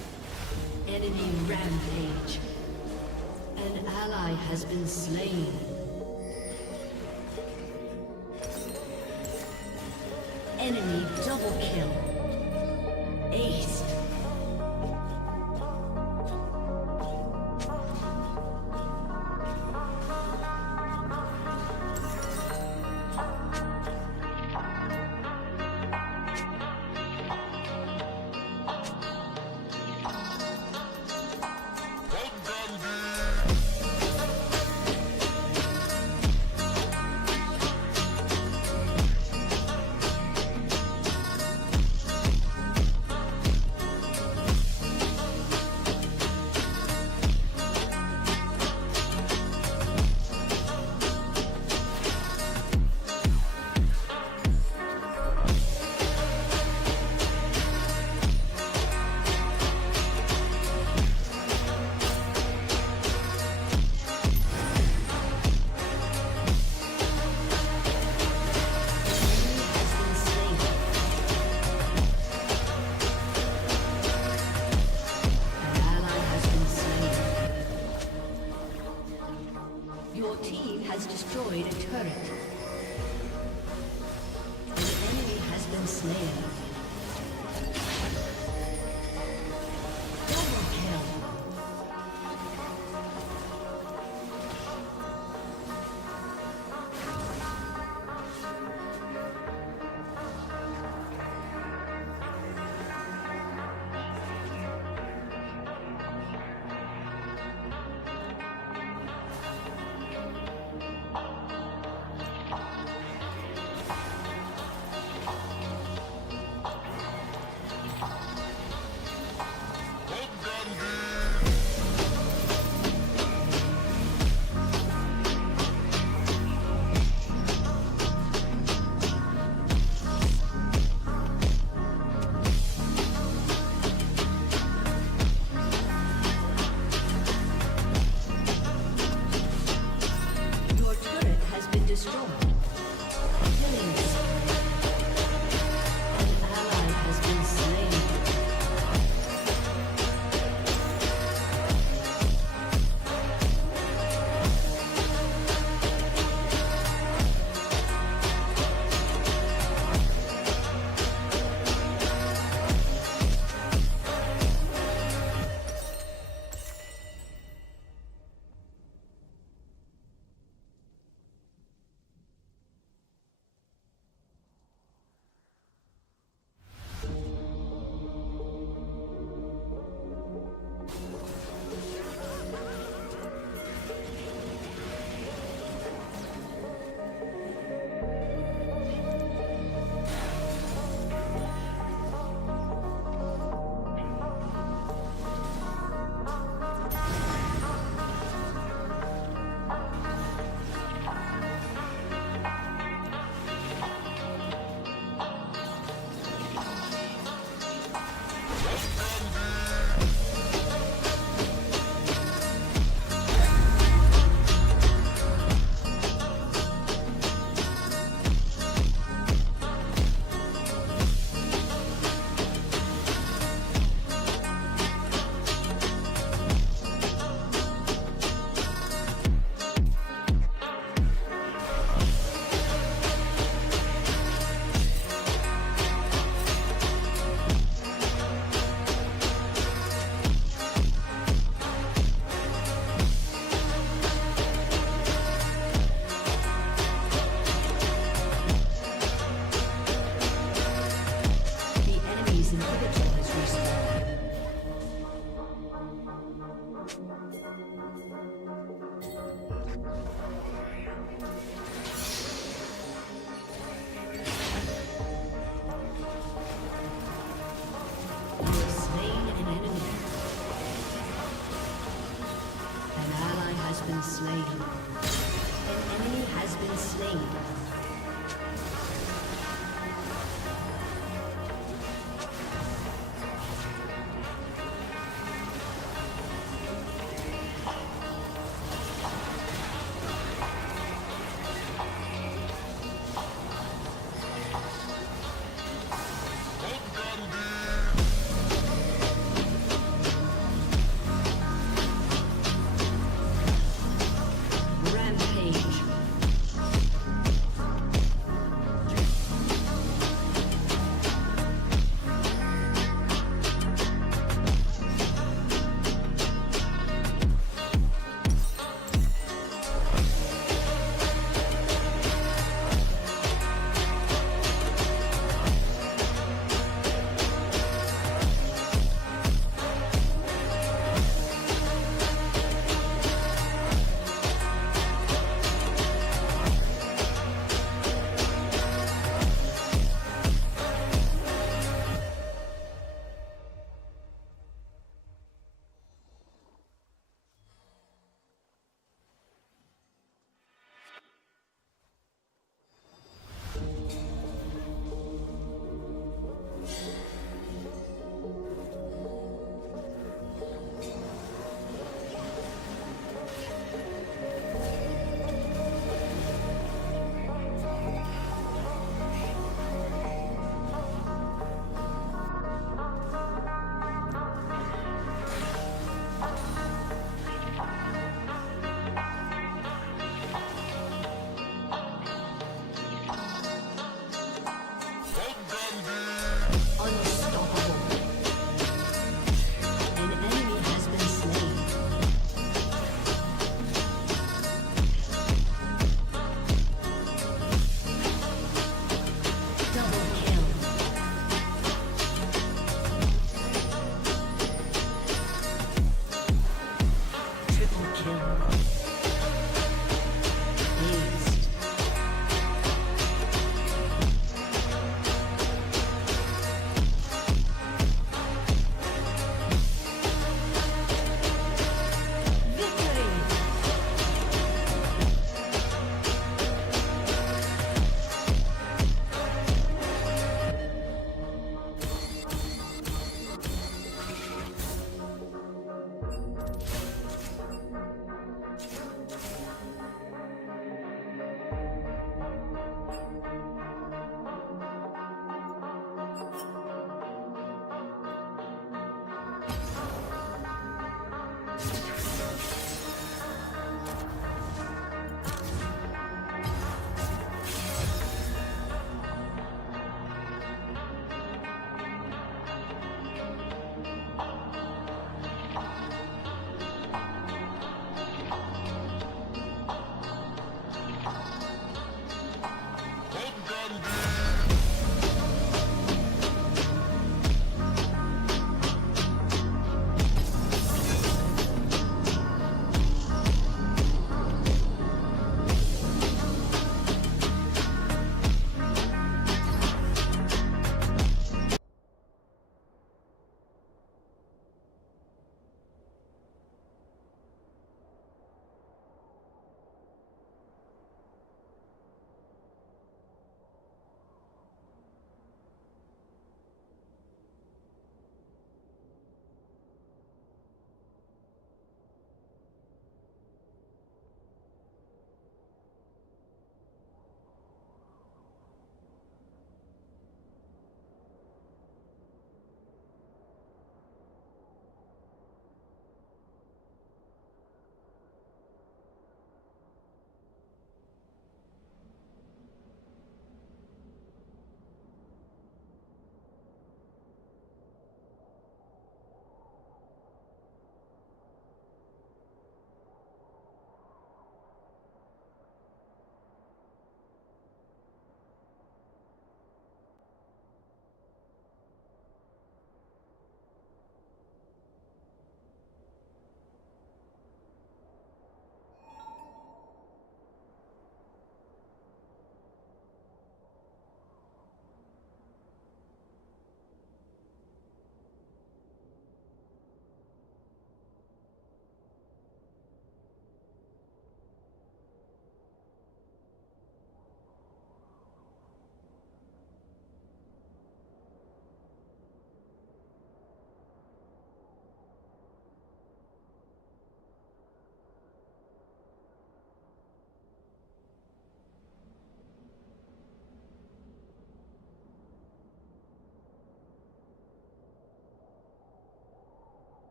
Enemy rampage. An ally has been slain. Enemy double kill. Ace. Team's inhibitor has respawned. You have slain an enemy. An ally has been slain. An enemy has been slain. Rampage.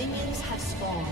Minions have spawned.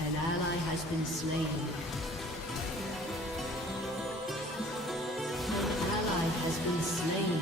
An ally has been slain. An ally has been slain.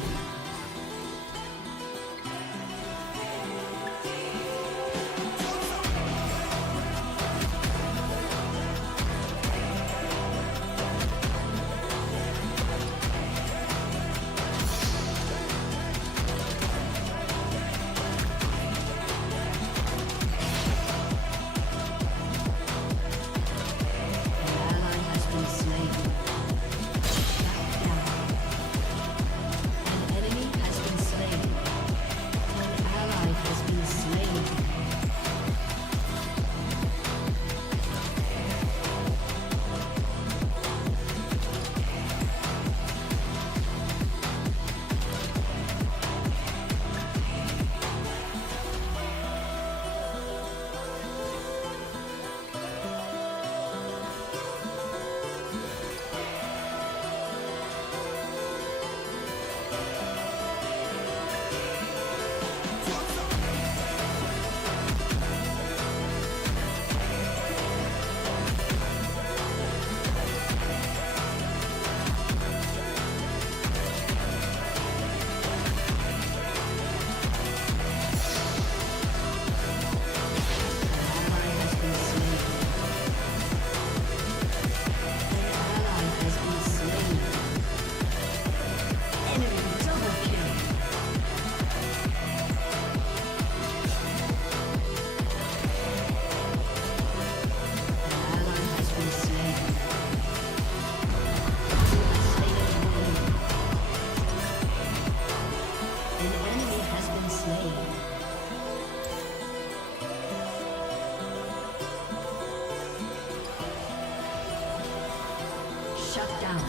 Shut down.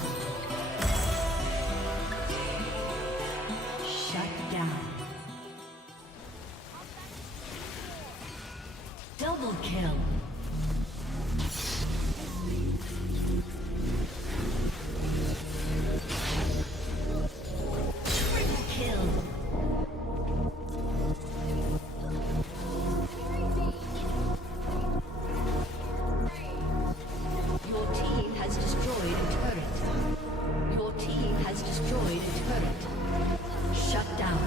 Shut down. Double kill. Triple kill. Your team has destroyed a turret. Your team has destroyed a turret. Shut down.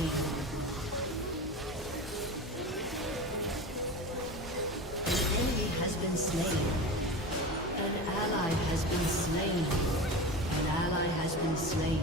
slain. An enemy has been slain. An ally has been slain. An ally has been slain.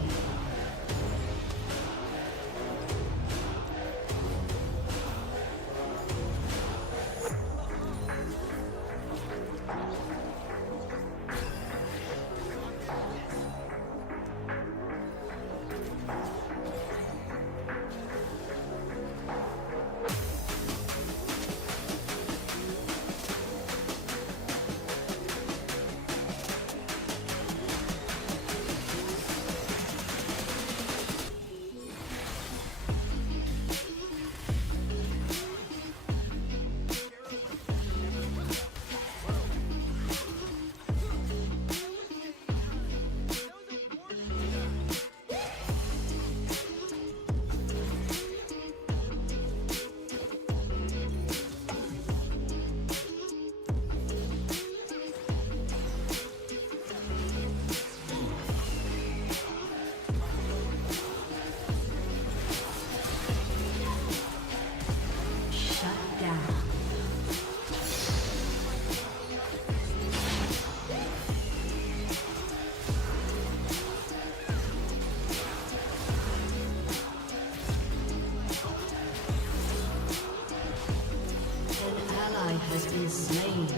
Has been slain.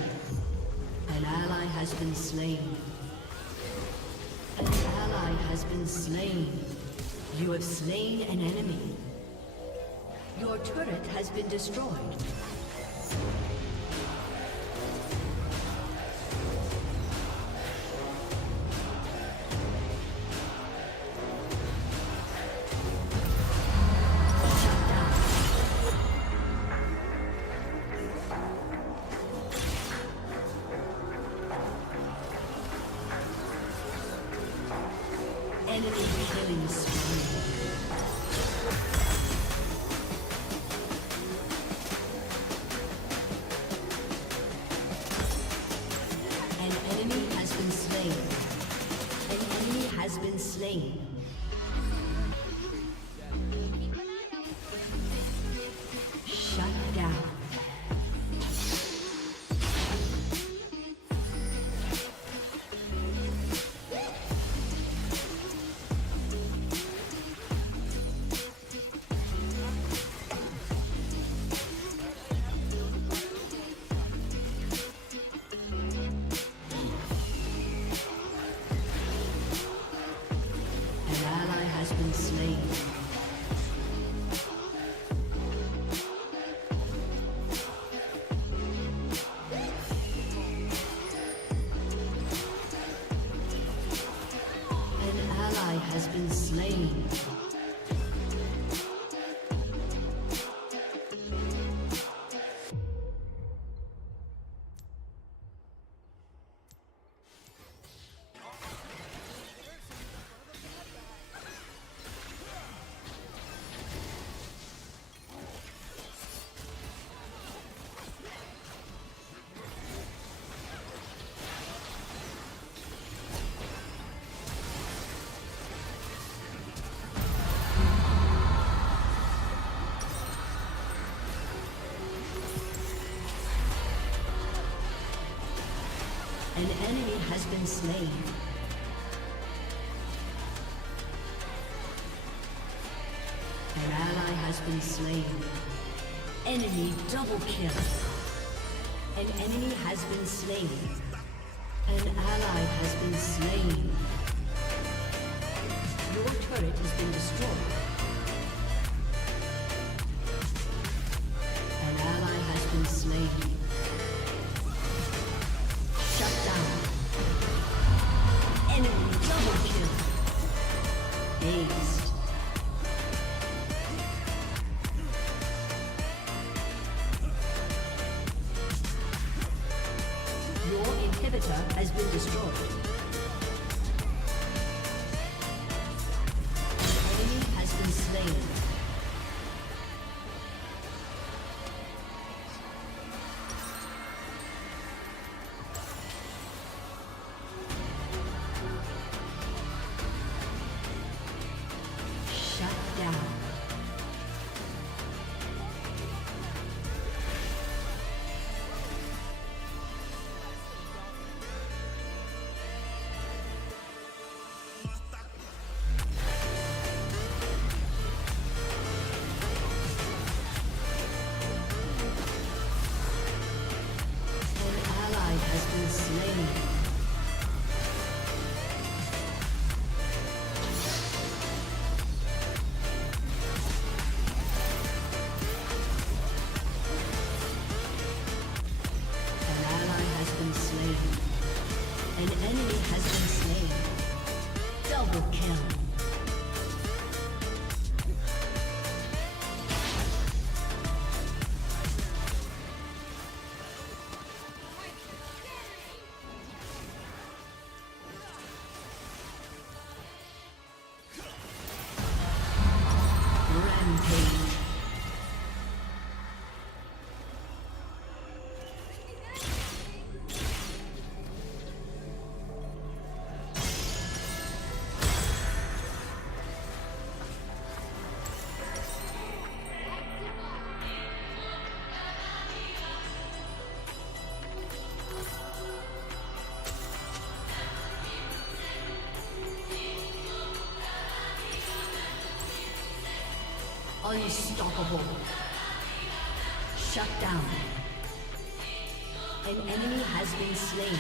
An ally has been slain. An ally has been slain. You have slain an enemy. Your turret has been destroyed. Enemy killing spree. An enemy has been slain. An enemy has been slain. Shut down. Has been slain. An enemy has been slain. An ally has been slain. Enemy double kill. An enemy has been slain. An ally has been slain. Your turret has been destroyed. An ally has been slain. Shut down. Enemy double kill. Aced. Your inhibitor has been destroyed. Enemy has been slain. Double kill. Rampage. Unstoppable. Shut down. An enemy has been slain.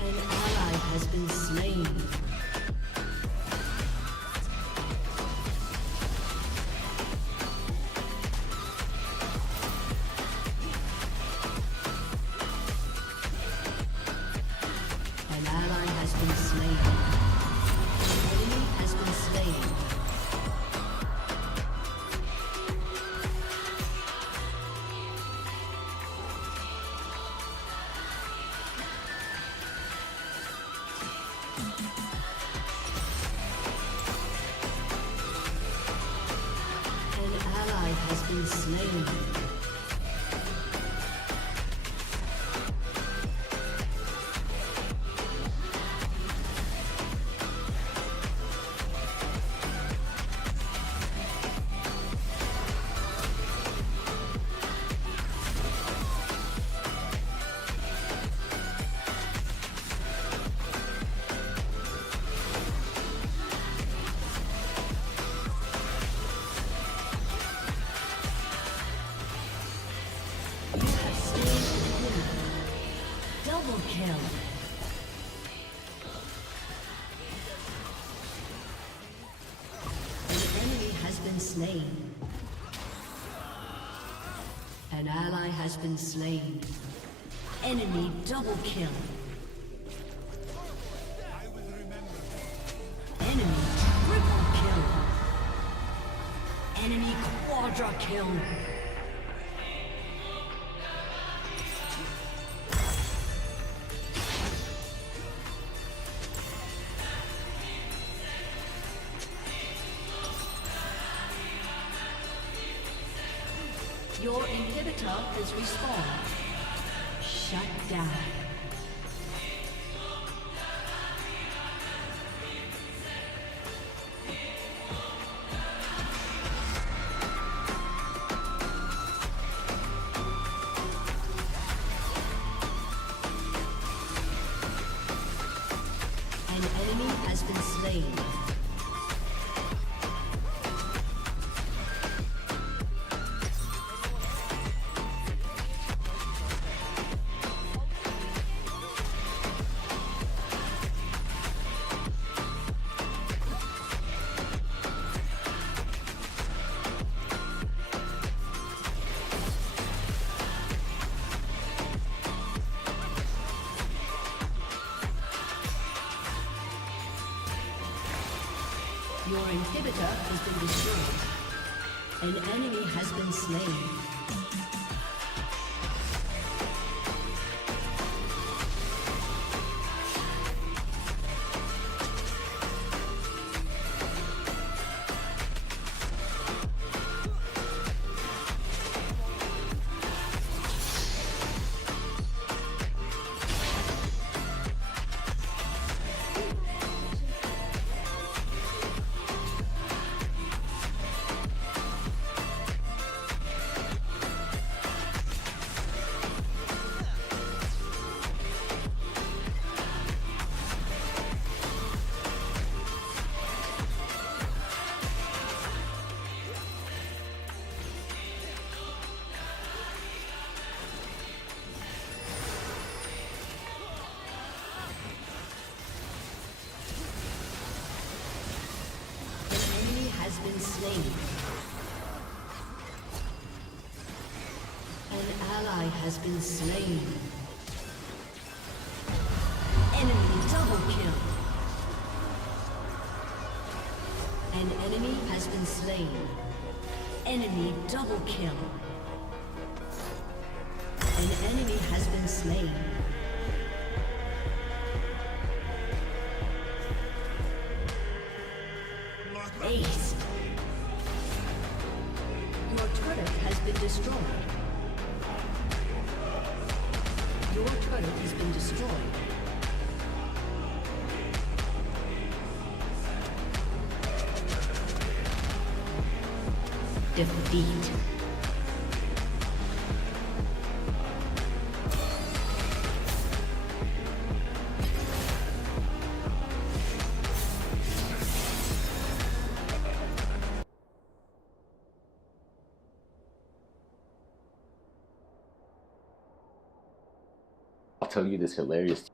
An ally has been slain. Has been slain. Slain. An ally has been slain. Enemy double kill. Enemy triple kill. Enemy quadra kill. Your inhibitor has respawned. Shut down. An enemy has been slain. Your inhibitor has been destroyed. An enemy has been slain. been slain. An ally has been slain. Enemy double kill. An enemy has been slain. Enemy double kill. An enemy has been slain. Ace. Your turret has been destroyed. Your turret has been destroyed. Defeat. I'll tell you this hilarious